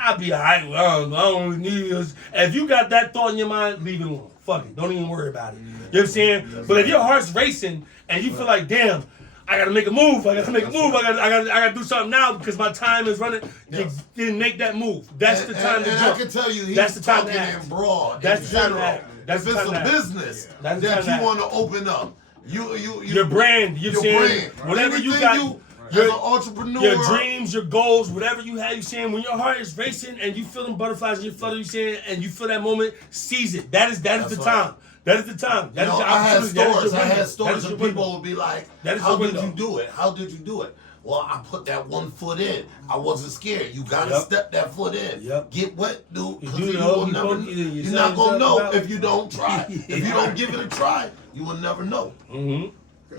I'll be alright. I don't really need this. If you got that thought in your mind, leave it alone. Fuck it. Don't even worry about it. You know what I'm saying? But if your heart's racing and you feel like, damn, I gotta make a move. I gotta do something now because my time is running. Then make that move. That's the time to jump. I can tell you, that's the time talking to act. In broad. That's in the time general. to act. That's if the it's time a to act. business That's the that time you to want to open up, your brand. You saying whatever you got. As an entrepreneur, your dreams, your goals, whatever you have, you saying when your heart is racing and you feeling butterflies and you flutter, you saying and you feel that moment, seize it. That is the time. That is the time. That is your opportunity. I had stories and people would be like, "How did you do it? How did you do it?" Well, I put that one foot in. I wasn't scared. You gotta step that foot in. Get wet, dude. Because you're not gonna know if you don't try. If you don't give it a try, you will never know. You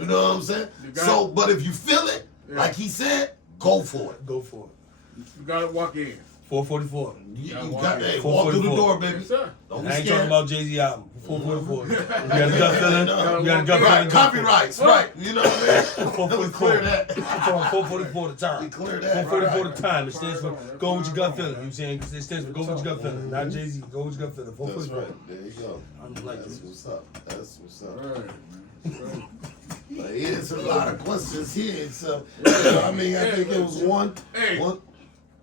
know what I'm saying? So, but if you feel it. Like he said, go for it. Go for it. You gotta walk in. 444. You got to walk through the door, baby. Yes, sir. Don't be I ain't scared. talking about Jay-Z album. 444. You got a gut feeling? You got a gut feeling? Copyrights, right. You know what I mean? 444. Clear that. I'm talking 444 the time. We clear that. 444 the time. It stands for go with your gut feeling. You know what I'm saying? It stands for go with your gut feeling. Not Jay-Z. Go with your gut feeling. 444. That's right. There you go. I'm like That's what's up. That's what's up. All right, man. But it's a lot of questions here. So, I mean, I think it was one.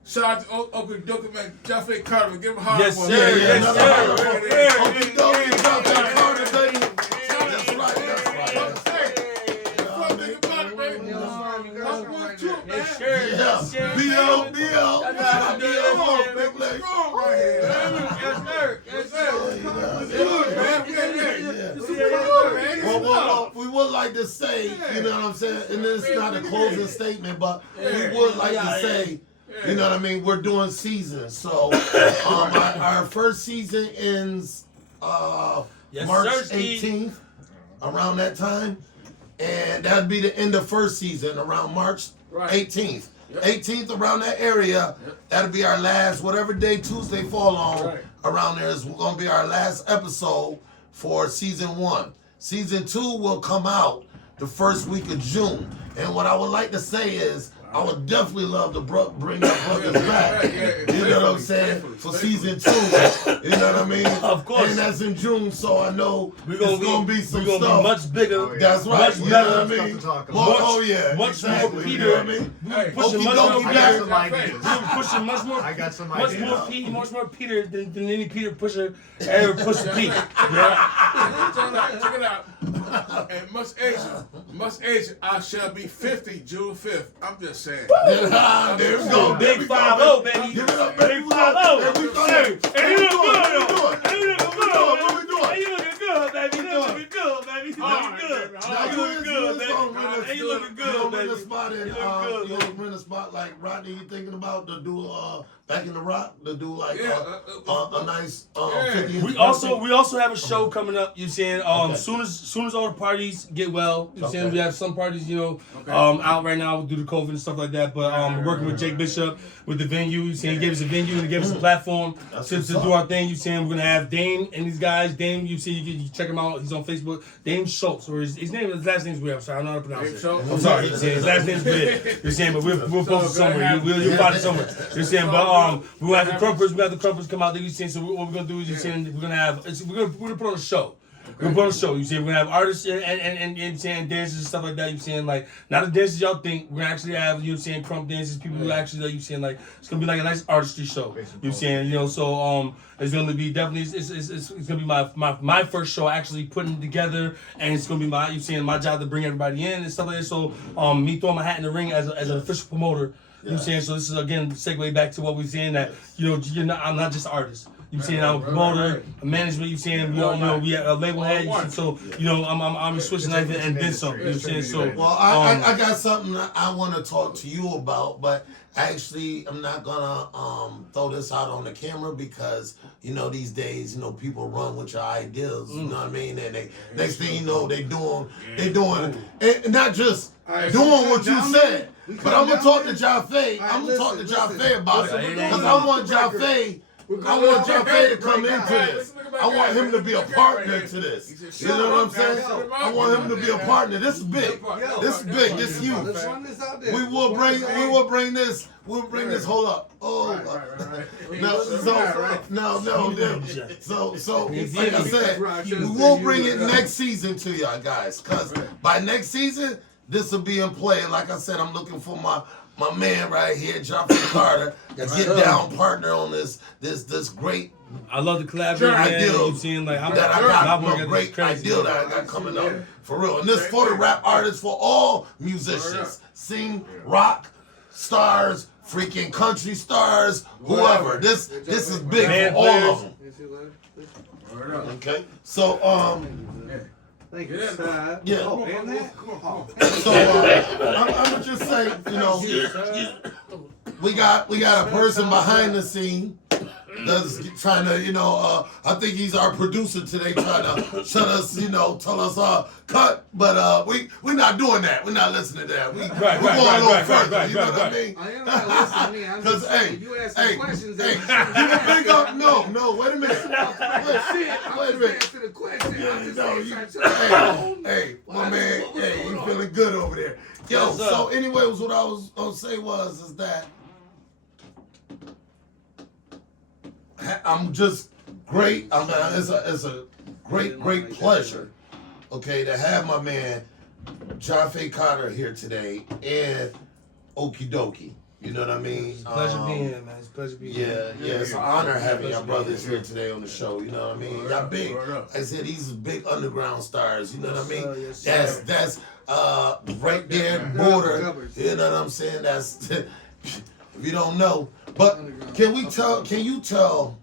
Shout out to OkiDockie, man. Jaffe Carter. Give him a hard yes, one. Sir. Yes, sir. OkiDockie, Jaffe Carter, baby. That's right. Yes, sir. Yes, sir. BL. Well, we would like to say, you know what I'm saying, and it's not a closing statement, but we would like to say, you know what I mean, we're doing seasons. So our first season ends March 18th, around that time, and that'd be the end of first season, around March 18th. 18th around that area, that'll be our last, whatever day Tuesday fall on, around there is going to be our last episode for season 1. Season 2 will come out the first week of June. And what I would like to say is, I would definitely love to bring our brothers back. You know what I'm saying? For season 2. You know what I mean? Of course. And that's in June, so I know it's going to be some we're stuff. Be much bigger. That's right. Much you better. know what I mean? Much exactly. more Peter. You know what I mean? Pushing much I more got Peter. some ideas. Pushing much more. I got some much ideas. much more Peter than any Peter pusher ever pushed Pete. Check it out. And much Asian, I shall be 50 June 5th. I'm just saying. There we go. Big 5-0, baby. Give it up, Big 5-0. Hey, we go. And you look good, though. And you looking good. What we doing? And you looking good, baby. You looking good, baby. You looking good. Now You looking good, baby. And you looking good, baby. You don't rent a spot in, you don't rent a spot like Rodney, you thinking about to do back in the Rock to do like a nice 50th We also have a show coming up. You saying Okay. soon as all the parties get well. You saying we have some parties out right now due to COVID and stuff like that. But we're working with Jake Bishop with the venue. You saying he gave us a venue and he gave us a platform to do our thing. You saying we're gonna have Dame and these guys. Dame, you see, you can check him out. He's on Facebook. Dame Schultz, or his last name's weird. I'm sorry, I don't know how to pronounce it. I'm sorry. You saying his last name's weird. You're saying, but we'll post it somewhere. You'll find it somewhere. You're saying, but we'll have the Crumpers. We have the Crumpers come out there. You saying, so what we're gonna do is you saying we're gonna put on a show. We're gonna put on a show. You saying we're gonna have artists and saying dances and stuff like that. You saying like not the dances y'all think. We're gonna actually have saying crump dances. People who actually you saying like it's gonna be like a nice artistry show. You saying so it's gonna be definitely it's gonna be my first show actually putting together, and it's gonna be my job to bring everybody in and stuff like that. So me throwing my hat in the ring as an official promoter. You know what I'm saying? So this is again segue back to what we're saying that I'm not just an artist. You saying I'm a promoter, a management. You saying we have a label head. So I'm switching life and then some. You know what I'm saying? So well, I got something that I want to talk to you about, but actually I'm not gonna throw this out on the camera because these days people run with your ideas. You know what I mean? And they next thing you know they doing and not just doing what you said. But I'm gonna talk to Jaffe. I'm gonna talk to Jaffe about it because I want Jaffe to come into this. I want him to be a partner to this. You know what I'm saying? I want him to be a partner. This is big. This is big. This is huge. We will bring this. We'll bring this. Hold up. Oh, no. So like I said, we will bring it next season to y'all guys. Cause by next season, this will be in play. And like I said, I'm looking for my man right here, Jaffe Carter, get down partner on this great. I love the collaboration. Ideal You seeing like that I got great ideal that I got coming up for real. And this for the rap artists, for all musicians, sing, rock, stars, freaking country stars, whoever. This is big for all of them. Okay, so Thank you. yeah. Oh, and that? So I'm gonna just say, we got a person behind the scene that's trying to, I think he's our producer today, trying to shut us, tell us cut, but we're not doing that. We're not listening to that. We're going a little further. You know what I mean? I am not listening. I'm just saying, you ask me questions. You can pick up. No, wait a minute. Wait a minute. Answer the question. Hey, my man, you feeling good over there. Yo, so anyways, what I was gonna say is that I'm just great. It's a great pleasure, okay, to have my man Jaffe Carter here today and OkiDockie. You know what I mean? It's a pleasure being here, man. It's a pleasure being here. Yeah, it's an honor having your brothers here today on the show. You know what I mean? Y'all big. I said these are big underground stars. You know what I mean? That's right there, border. You know what I'm saying? That's if you don't know. But can you tell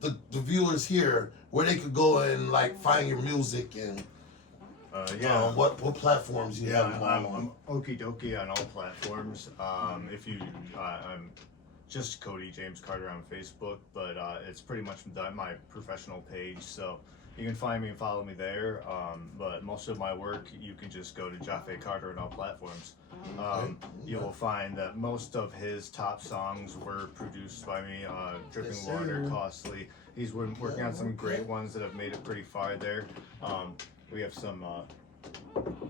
the viewers here where they could go and find your music and what platforms you have them on? I'm OkiDockie on all platforms. If you, I'm just Cody James Carter on Facebook, but it's pretty much my professional page, so you can find me and follow me there. But most of my work, you can just go to Jaffe Carter on all platforms. You will find that most of his top songs were produced by me. Dripping Water, Costly. He's been working on some great ones that have made it pretty far there. We have some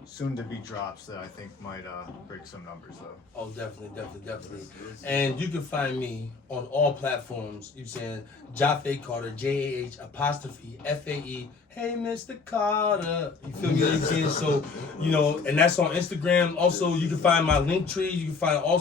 soon-to-be drops that I think might break some numbers, though. Oh, definitely. And you can find me on all platforms. You saying Jaffe Carter, JAH''FAE. Hey, Mr. Carter. You feel me? You know what I'm saying? So, and that's on Instagram. Also, you can find my Linktree. You can find all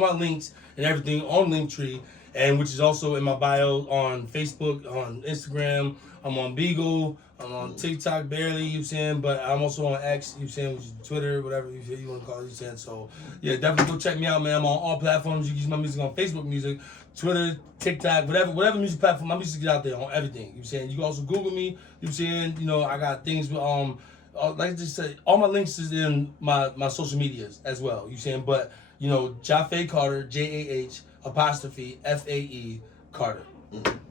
my links and everything on Linktree, and which is also in my bio on Facebook, on Instagram. I'm on Beagle. I'm on TikTok barely, you saying, but I'm also on X, you saying, which is Twitter, whatever you want to call it, you saying. So, yeah, definitely go check me out, man. I'm on all platforms. You can use my music on Facebook Music, Twitter, TikTok, whatever music platform. My music is out there on everything. You saying. You can also Google me. You saying. I got things with like I just said, all my links is in my social medias as well. You saying, but you know, Jaffe Carter, JAH''FAE Carter.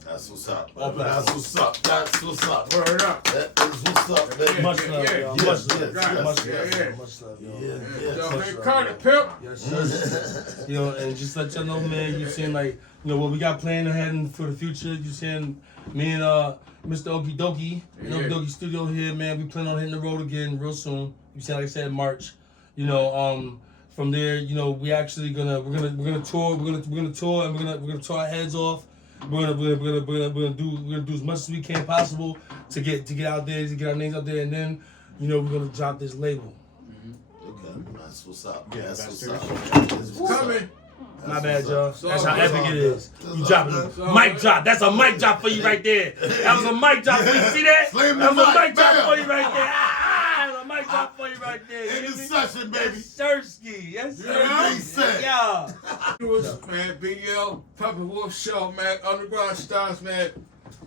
That's what's up. All That's what's up. That's what's up. Word up. That is what's up, baby. Much love, yeah, y'all. yeah, Much yeah, love. yeah, Much yeah, love. yeah. Much love, y'all. Yeah. Jaffe Carter, pimp. Yes, sir. You know, and just let y'all know, man, you saying like, you know, what we got planned ahead for the future. You saying me and Mr. OkiDockie, OkiDockie Studio here, man. We plan on hitting the road again real soon. You saying, like I said, March. You know, from there, you know, we actually we're gonna tour. We're gonna tour, and we're gonna tour our heads off. We're gonna do as much as we can possible to get out there, to get our names out there, and then, you know, we're gonna drop this label. Okay, that's what's up. Yeah, That's what's up. investors. That's what's up. Coming. My bad, y'all. So That's how good. epic it is. You dropping So a good. mic drop. That's a mic drop for you right there. That was a mic drop for you. See that? Slam That the was a mic, mic drop bam. for you right there. That was a mic drop for you right there. You In hear the me? session, baby. Yes, Sirski. Yes, sir. Everything set. Yeah. Man, BL PappaWolf Show, man. Underground Stars, man.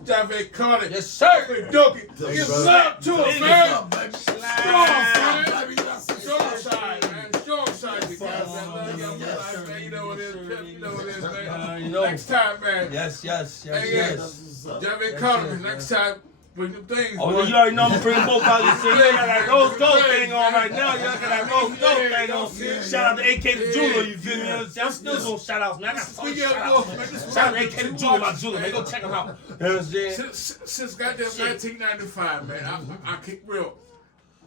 Jaffe Carter. Yes, sir. OkiDockie. Give love to What's us, man. up, baby? Strong, man. Baby, that's what's Strong up. side, man. Strong side, you guys. Man. Love y'all, Yes, man. Man, you know what it is, pimp. You know what it is, man. You know. Next time, man. Yes. That's Yes. what's up. Jaffe Carter, it, next time, bring them things. Oh, boy. you already know I'm bringing both out. You see, you got that Rose Gold thing on right now. You got that Rose Gold thing on. Shout out to AK the Jeweler, you feel me? I'm still doing shout outs, man. I got some Speaking of shout wolf, outs. man, this Shout out to one- AK the Jeweler, my jeweler, man. Go check him out. You know what I'm saying? Since goddamn 1995, man, I keep real.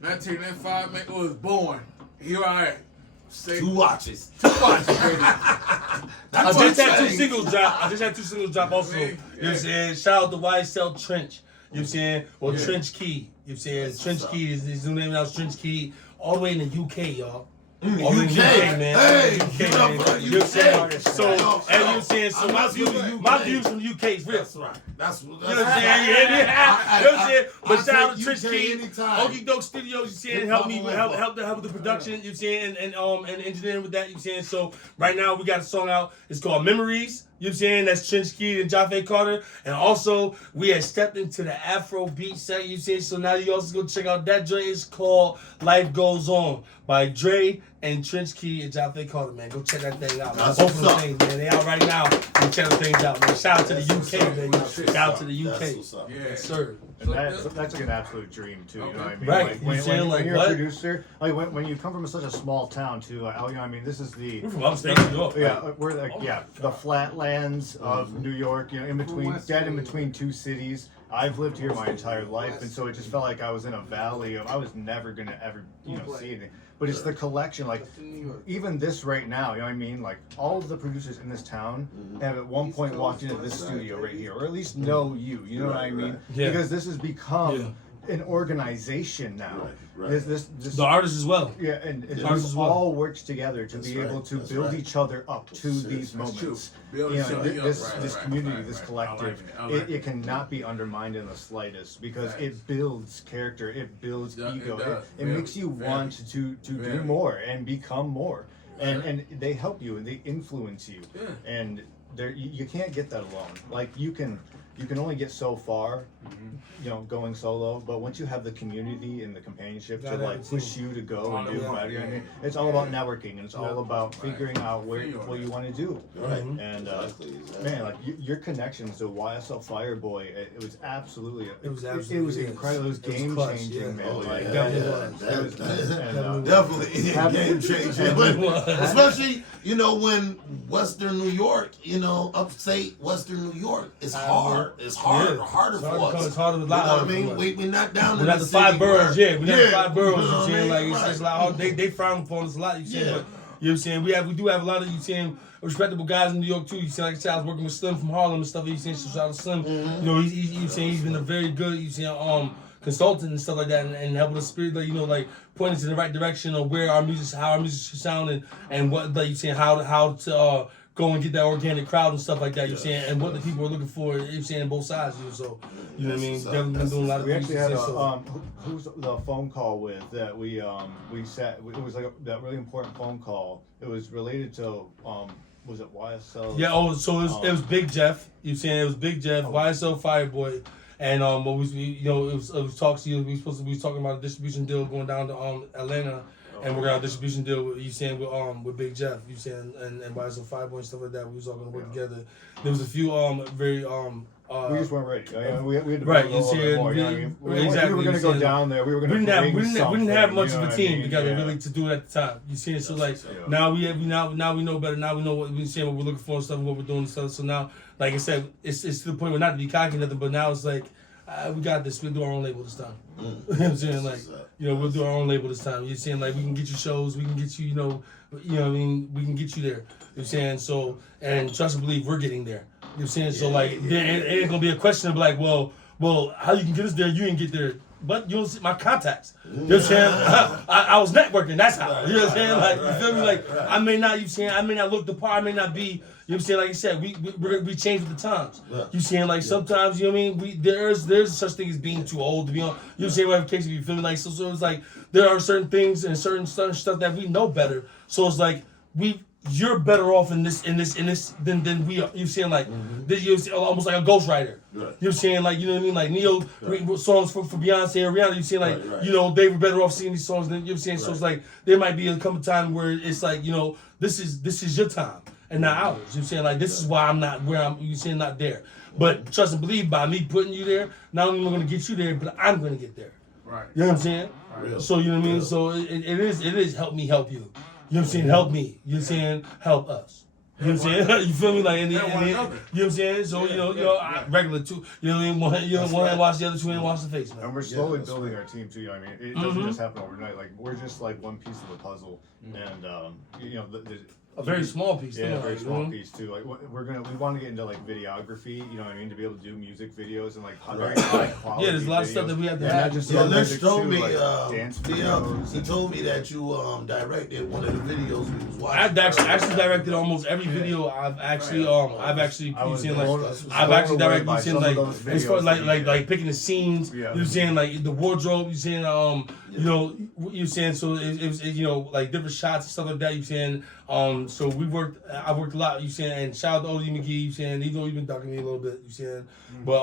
1995, man, I was born. Here I am. Say, 2 watches. watch, baby. I just had 2 singles drop also. You know what I'm saying? Shout out to YSL Trench. You know what I'm saying? Or Trench Key. You know what I'm saying? Trench Key is his new name now, Trench Key. All the way in the UK, y'all. All the way in the UK, man. Hey, UK, give it up man. for the You know what I'm saying? UK. So, and you know what I'm saying? So my views from the UK is real. That's right. That's what. You know what I'm saying? You hear me? You know what I'm saying? But shout out to take Trench UK Key, anytime. OkiDockie Studios, you saying, help with the production, you saying, and engineering with that, you saying. So right now we got a song out. It's called Memories. You know what I'm saying? That's Trench Key and Jaffe Carter. And also we had stepped into the Afro beat set, you saying. So now you also go check out that joint. It's called Life Goes On by Dre and Trench Key and Jaffe Carter, man. Go check that thing out, man. That's Both of what's them up. things, man. They out right now. Go check the things out, man. Shout out to the UK, baby. Shout out to the UK. That's what's up. Yeah. Yes, sir. And that's like an absolute dream too. You know what I mean? Right. Like, You when, saying, when, like, when you're what? a producer, like when you come from such a small town too, like, oh, you know, I mean, this is the We're from upstate New York. yeah, we're like the flatlands of New York. You know, in between, dead in between 2 cities. I've lived here my entire life, and so it just felt like I was in a valley of I was never gonna ever see anything. But it's the collection, like even this right now, you know what I mean? Like all of the producers in this town have at one point walked into this studio right here, or at least know you. You know what I mean? Yeah. Because this has become an organization now. Right. This The artists as well. yeah, and Artists as we well. all work together to be right, able to that's build right. each other up to these That's true. moments. Build You each know, other up. this Right, community, right, this right. collective, I like it cannot be undermined in the slightest because Right. it builds character, it builds Yeah, it ego, does. it makes you Very, want to do very. more and become more, and they help you and they influence you, Yeah. and you can't get that alone. Like you can only get so far, you know, going solo. But once you have the community and the companship to Gotta like have push you to go and do Yeah. better, you know what I mean? It's all about networking and it's all about figuring out what you want to do. Right. And Exactly. man, like your connections to YSL Fireboy, it was absolutely, It was it absolutely, was yes. incredible. It was It was game clutch, changing, yeah. man. Oh, Like, yeah, definitely yeah. was. it was, and, Definitely a game changer. But was. especially, you know, when Western New York, you know, upstate Western New York is hard. It's hard, Yeah. harder It's for hard to us. come. It's harder, a You lot know what I harder mean? for us. We're not down We're in not the the 5 city boroughs, where- yeah. We're not the 5 boroughs, you know you what I saying? mean? Like, it's Right. just like, oh, they frown upon us a lot, you saying? Yeah. But, you know what I'm saying? We do have a lot of, you saying, respectable guys in New York, too. You see, like I said, I was working with Slim from Harlem and stuff, you saying, so shout out to Slim. You know, you saying he's been a very good, you saying, consultant and stuff like that, and helping us spirit, like, you know, like pointing us in the right direction of where our music, how our music should sound, and what, like you saying, how to go and get that organic crowd and stuff like that. You saying, and what the people are looking for. You saying, on both sides. You know, so you know what I mean. Definitely been doing a lot of we things. actually had you a saying, so. who's the phone call with that we sat. It was like that really important phone call. It was related to was it YSL? Yeah. Oh, so it was Big Jeff. You saying it was Big Jeff, YSL Fireboy, And what was you know it was talks we was talking about a distribution deal going down to Atlanta, and we're gonna have a distribution deal with Big Jeff, you saying, and by some 5 and stuff like that. We was all gonna work together. There was a few very we just weren't ready. We had to right, build a little bit more. You know what I mean? Exactly. We were going to go down there. We were going to bring something. We didn't have much of a team I mean? together really to do it at the time. You see, so like now we know better. Now we know what we're saying, what we're looking for, and stuff, and what we're doing and stuff. So now, like I said, it's to the point where not to be cocky or nothing, but now it's like we got this. We'll do our own label this time. You know what I'm saying? Like we'll do our own label this time. You're saying like we can get you shows, we can get you, you know what I mean, we can get you there. You're saying so, and trust and believe we're getting there. You know what I'm saying? So like there ain't gonna be a question of like, well, how you can get us there, you didn't get there. But you don't see my contacts. You know what I'm saying? I was networking, that's how. You know what I'm saying? Like, you feel me? Like I may not look the part, I may not be, you know what I'm saying? Like you said, we change with the times. You saying like sometimes, you know what I mean? There's such thing as being too old to be on. You know what I'm saying? Whatever case, you feel me? Like so it's like there are certain things and certain stuff that we know better. So it's like you're better off in this than we are. You're saying like you're almost like a ghostwriter. Right. You're saying like, you know what I mean, like Neo songs for Beyonce or Rihanna. You're saying like you know they were better off singing these songs than you're saying. So it's like there might be a couple time where it's like, you know, this is your time and not ours. You're saying like this is why I'm not where I'm. You're saying not there. But trust and believe, by me putting you there, not only am I going to get you there, but I'm going to get there. Right. You know what I'm saying? Right. So you know what I mean. So it is help me help you. You know what I'm saying? Help me. You know what I'm saying? Help us. You know what I'm saying? You feel me? Like, you know what I'm saying? So, you know, regular two. You know what I mean? One hand wash the other, two hand wash the face, man. And we're slowly building our team too. You know what I mean? It doesn't just happen overnight. Like, we're just like one piece of the puzzle. And, you know, a very small piece. Yeah, a very small piece too. Like we want to get into like videography. You know what I mean? To be able to do music videos and like very high quality. Yeah, there's a lot of stuff that we have to have. Yeah, Liz told me. Dance videos. He told me that you directed one of the videos we was watching. I've actually directed almost every video. I've actually directed. You seen like as far as like picking the scenes. You saying like the wardrobe. You saying you know you saying so it was you know like different shots and stuff like that. You saying so I worked a lot, you saying, and shout out to OD McGee, you saying, even though he's been ducking me a little bit, you saying, but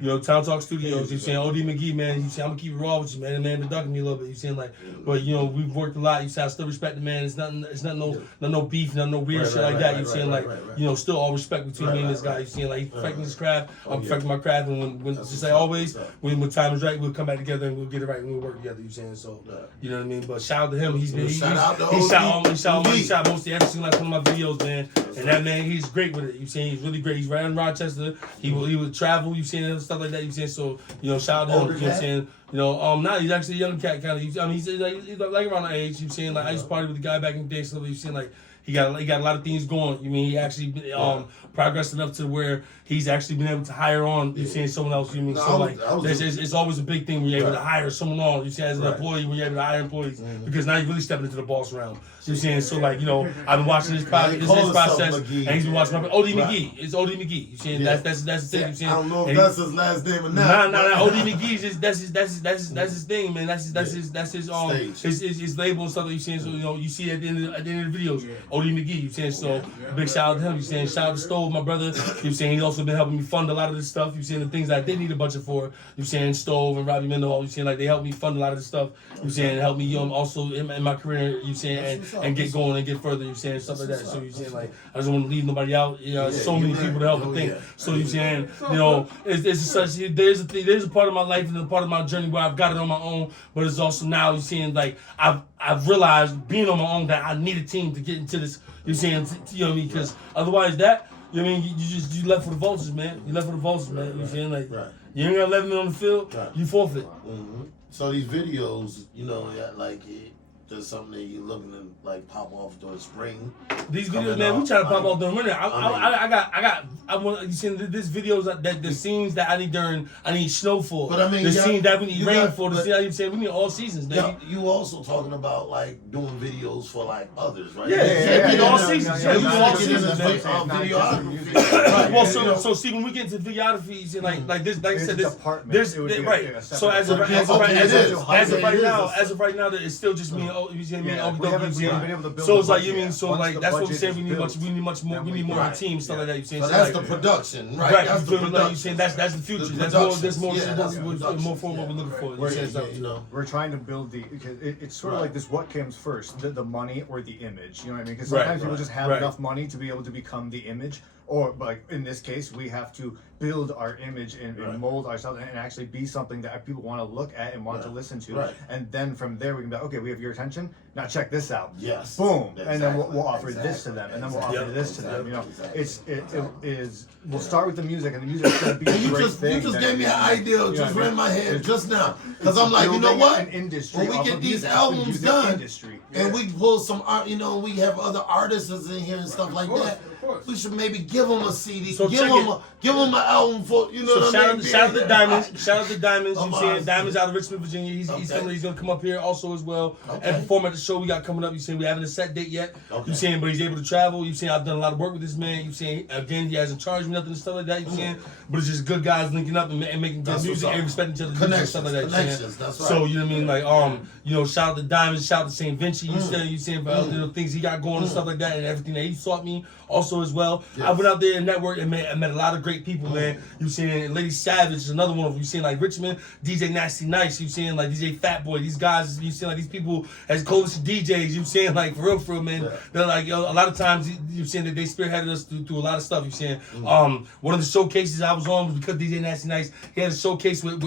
you know, Town Talk Studios, you saying, OD McGee, man, you saying, I'm gonna keep it raw with you, man, the man been ducking me a little bit, you saying, like, but you know, we've worked a lot, you say, I still respect the man, it's not no beef, no weird shit like that, you saying, like, you know, still all respect between me and this guy, you saying, like, he's perfecting his craft, I'm perfecting my craft, and when just like always, when time is right, we'll come back together and we'll get it right and we'll work together, you saying, so, you know what I mean, but shout out to him, he shot most of every single last one of my videos, man. And that man, he's great with it. You saying he's really great. He's right in Rochester. He would travel. You saying stuff like that. You saying so. You know, shout out to him. You know what I'm saying. You know, now he's actually a young cat kind of. I mean, he's like around our age. You saying like I used to party with the guy back in the day. So you saying like he got a lot of things going. You mean he actually progressed enough to where he's actually been able to hire on. You saying someone else. You mean so like it's always a big thing when you're able to hire someone on. You say as an employee when you're able to hire employees because now you're really stepping into the boss realm. You know saying so like you know I've been watching this process and he's been watching my OD McGee. It's OD McGee. You saying that's the thing. You saying I don't know if that's his last name or not. Nah. OD McGee is that's his thing, man. That's his label and stuff that you saying. So you know you see at the end of the videos, OD McGee. You saying so big shout out to him. You saying shout out to Stove, my brother. You saying he's also been helping me fund a lot of this stuff. You saying the things I did need a budget for. You saying Stove and Robbie Mendel. You saying like they helped me fund a lot of this stuff. You saying help me also in my career. You saying and get going and get further. You saying stuff like that. So you saying like I just don't want to leave nobody out. You know, so many people to help and think. So you saying you know it's such there's a part of my life and a part of my journey where I've got it on my own, but it's also now you saying like I've realized being on my own that I need a team to get into this. You saying you know what I mean? Because otherwise that. You know what I mean? You left for the vultures, man. You left for the vultures, man. You saying like you ain't got 11 men on the field, you forfeit. Mm-hmm. So these videos, you know, like there's something that you're looking to like pop off during spring. These videos, man, we try to pop off during winter. I want you seeing this videos that the scenes that I need snow for. But I mean, the scene that we need rain for. The scene I need saying we need all seasons, man. You also talking about like doing videos for like others, right? Yeah, all seasons. Yeah, all seasons, man. Videography. Well, so see when we get into videography, and like this, like I said, this right. So as of right now, it's still just me and oh, you see what I mean? Yeah, OkiDockie, we haven't you see what I been mean? able to build So the it's like, you budget mean, yet. so Once like, the that's what I'm budget saying, is we need built, we need much more, then we we need more can- of a team, stuff like that, you see So what I'm that's saying? the production, right? Right, That's you the feel me? Like you production. saying that's the future. The That's more. That's productions. more. Yeah, More that's the more productions, for what we're looking for. You Yeah, saying you know. We're trying to build it's sort of Right. like this: what comes first, the money or the image? You know what I mean? Because Right, sometimes people right, just have right. enough money to be able to become the image, or like in this case, we have to build our image and Right. mold ourselves and actually be something that people want to look at and want to Right, listen to. right. And then from there, we can be like, okay, we have your attention. Now check this out. Yes. Boom, and then we'll Exactly, offer this to them, and then we'll offer exactly, this to them. You know, exactly, it is. We'll start with the music, and the music is going to be a You great just thing. you just that- gave me an idea, you know just what I ran mean? my head It's just now. Because I'm like, you know building what? an industry When we off get of these music, the albums music done, industry. and Yeah. we pull some art, you know, we have other artists in here and stuff like course, that. of course. We should maybe give them a CD, So give check them it. give them an album for, you know So what I mean? shout out to Diamonds. Shout out to Diamonds. You Come saying on. Diamonds out of Richmond, Virginia. He's Okay. he's gonna come up here also as well Okay. and perform at the show we got coming up. You saying we haven't a set date yet. Okay. You saying but he's able to travel. You saying I've done a lot of work with this man. You saying again he hasn't charged me nothing and stuff like that. You saying but it's just good guys linking up and making good That's music what's up. and respecting each other's music and stuff like that. You saying? Connections, that's right. So you know what I mean? Like you know, shout out to Diamonds, shout out to St. Vincent. You saying about you know things he got going and stuff like that and everything that he taught me also as well. Yes. I went out there and networked and met a lot of great people, man. You saying Lady Savage is another one of them. You saying like Richmond, DJ Nasty Nice. You saying like DJ Fat Boy. These guys. You saying like these people as coalition DJs. You saying like for real, man. Yeah. They're like yo, a lot of times you saying that they spearheaded us through a lot of stuff. You saying one of the showcases I was on was because DJ Nasty Nice. He had a showcase with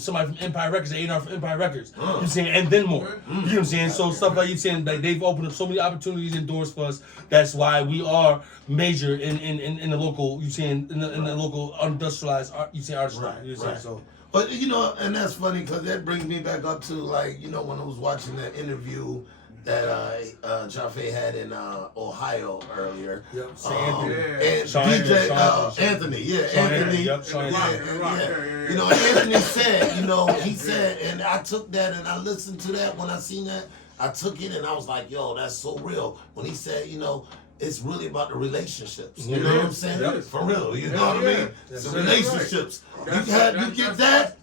somebody from Empire Records, A&R from Empire Records. You saying and then more. You know what I'm saying? So stuff like you saying like they've opened up so many opportunities and doors for us. That's why we are major in the local. You saying in the local industrialized art. You saying artist. Right, You saying right. so. But you know, and that's funny because that brings me back up to like, you know, when I was watching that interview that Jaffe had in Ohio earlier. Yep. St. Anthony. And Sean DJ Anthony. Anthony, yeah, Sean Anthony. Anthony, yep, Sean yeah, Anthony. yeah. You know, Anthony said, you know, he said, and I took that and I listened to that when I seen that. I took it and I was like, yo, that's so real. When he said, you know, it's really about the relationships. You know what I'm saying? Yep. For real. You know what I mean? That's The right. relationships. That's You right. get that,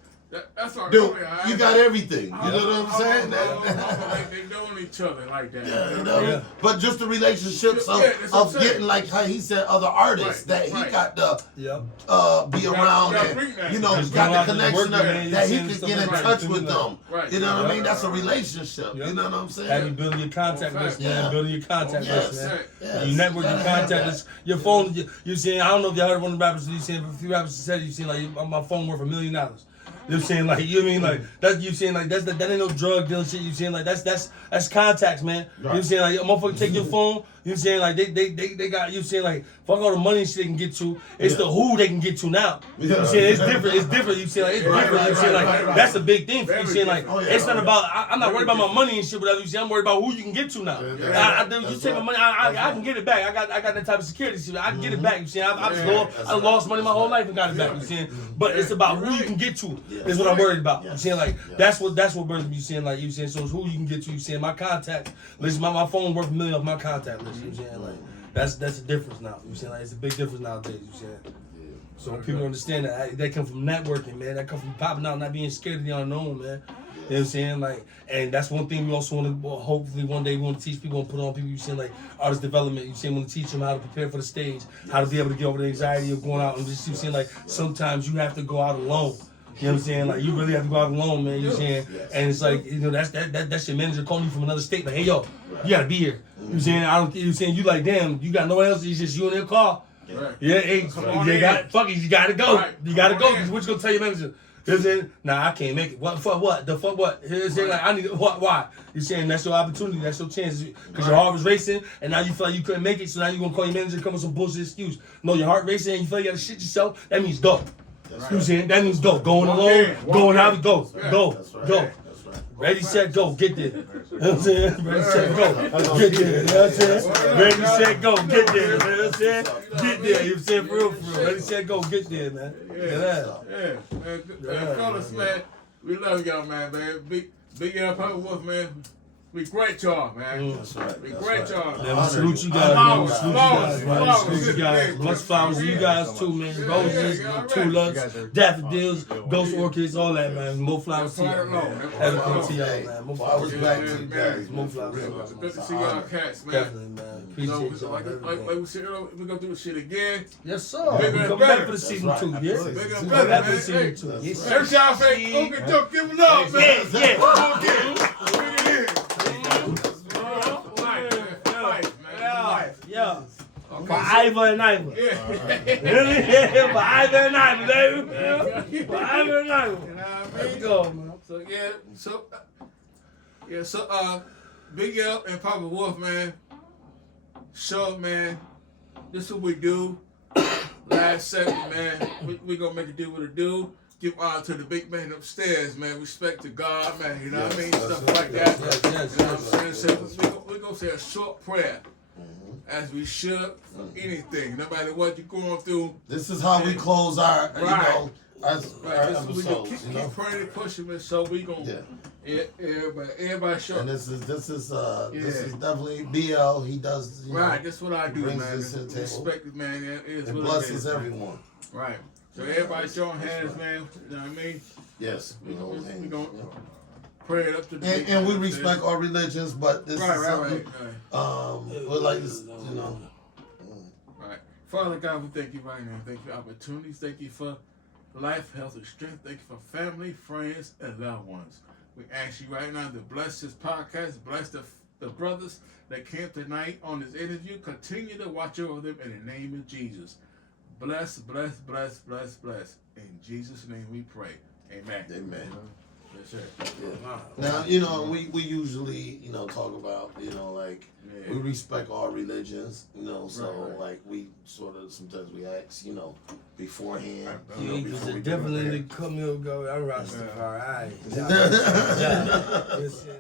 That's our dude, I- you got everything. You I- know what I'm saying? Like they know each other like that. Yeah, you know, Yeah. but just the relationships of, Yeah, that's what I'm of saying. getting like how he said other artists Right, that he right. got to Yep. be around gotta and bring that. you know Just got go the out and connection work of, with it, that he and could stuff get in like that. touch Right. with them. Right. You know what I Yeah. mean? That's a relationship. Yeah. You know what I'm Have you saying? building your contact Well, list, fact. man. Yeah. Building your contact Yes. list, man. Yes. You network your Gotta have contact that. list. Your phone, you saying, I don't know if you heard one of the rappers, you saying, a few rappers said, you saying, like, my phone worth $1 million. You know what I'm saying? Like, you know what I mean? Like, that's, you saying, like, that ain't no drug dealing shit. You saying, like, that's contacts, man. You know what I'm saying? Like, a motherfucker take your phone, you know what I'm saying? Like, they got, you know what I'm saying? Like, fuck all the money and shit they can get to. It's the who they can get to now. You know what I'm saying? It's different. It's different. You saying, like, it's Right, different. You know what I'm saying? right, Like, right, right. that's a big thing. You Very saying, like, different. Oh, yeah, it's not oh, yeah. about, I'm not worried about my money and shit, whatever you say. I'm worried about who you can get to now. You That's take my right. money, I can get it back. I got that type of security shit. I can get it back. You see, I lost money my whole life and got it back. You see, but it's about who you can get to. Is what I'm worried about. You see, like that's what burns me. You saying, like you saying, so it's who you can get to. You saying my contact list, my phone worth $1 million off my contact list. You saying, like that's a difference now. You saying, like it's a big difference nowadays. You saying. So people understand that come from networking, man. That come from popping out, not being scared of the unknown, man. You know what I'm saying? Like, and that's one thing we also want to, hopefully one day we want to teach people and put on people, you saying, like, artist development. You saying, we want to teach them how to prepare for the stage, how to be able to get over the anxiety of going out and just, you saying, like, sometimes you have to go out alone. You know what I'm saying? Like, you really have to go out alone, man. You know what I'm saying? And it's like, you know, that's your manager calling you from another state. Like, hey, yo, you got to be here. You know what I'm saying? I don't, you know what I'm saying? You like, damn, you got no one else. It's just you in their car. Right. Yeah, hey, on you in. you gotta go. Right. You gotta Come go. on in. What you gonna tell your manager? You know what I'm saying? Nah, I can't make it. What? Fuck what? The fuck what? You know what I'm saying? Like, I need what? Why? You saying that's your opportunity, that's your chance. Because your heart was racing, and now you feel like you couldn't make it, so now you gonna call your manager and come with some bullshit excuse. No, your heart racing, and you feel like you gotta shit yourself, that means go. You know what I'm saying? That means go. Going Walk alone, in, walk going in. out, go. Yeah. Go. That's right. Go. That's right. Ready, set, go. Get there. You know what I'm saying? Ready, set, go. Get there. You know what I'm saying? Ready, set, go. Get there. You know what I'm saying? Get there. You know what I'm saying? For real, for real. Ready, set, go. Get there, man. Yeah, man. Yeah. Fellas, man, we love y'all, man. Big BL PappaWolf, man. We great y'all, man. That's right. We That's great right. y'all. Man, we salute you guys, man. We salute you guys, man. Flowers. Salute you guys. Much flowers to you guys too, man. Roses, yeah, tulips, daffodils, ghost orchids, all that, man. More flowers to y'all, man. Everything to y'all, man. More flowers Flowers back back to to you you guys. guys. More flowers. It's good to see y'all cats, man. Definitely, man. Appreciate y'all. Like we said, we're gonna do this shit again. Yes, sir. Bigger We and come better. back for the season That's 2, right. yeah? Absolutely. Bigger and Come better, back for man. the season Hey, 2. Yes, sir. every time I say, OkiDockie, give it up, man. Yeah. Bring it in. Yeah. For Ivor and Ivor. Yeah. Really? For Ivor and Ivor, baby. For Ivor and Ivor. You know what I Let's mean? go, man. So Big L and PappaWolf, man. Show, man. This is what we do. Last segment, man. We gonna make it do what it do. Give honor to the big man upstairs, man. Respect to God, man. You know what I mean? Stuff like that. Yes. You know what I'm saying? So we're gonna say a short prayer. As we should for anything, no matter what you're going through. This is how we close our, you know, our This is we episodes, gonna you keep know. praying and pushing, man. So we gonna everybody show. And this is definitely BL. He does, you know, Right, that's what I do, brings man. this to the table. Respect it, man. It is and what blesses it is. everyone. Right. So everybody showing hands, man. You know what I mean? Yes, we hold hands. We gonna you know. pray it up to the big And we man respect upstairs. all religions, but this is something we like this, you know. Right. Father God, we thank you right now. Thank you for opportunities. Thank you for life, health, and strength. Thank you for family, friends, and loved ones. We ask you right now to bless this podcast, bless the brothers that came tonight on this interview. Continue to watch over them in the name of Jesus. Bless. In Jesus' name we pray. Amen. Amen. Yes, sir. Yeah. Now, you know, we usually, you know, talk about, you know, like, we respect all religions, you know, so, Right. like, we sort of, sometimes we ask, you know, beforehand. Yeah, you know, because before we it do definitely it. come here, go, I'm Rastafari. Yeah.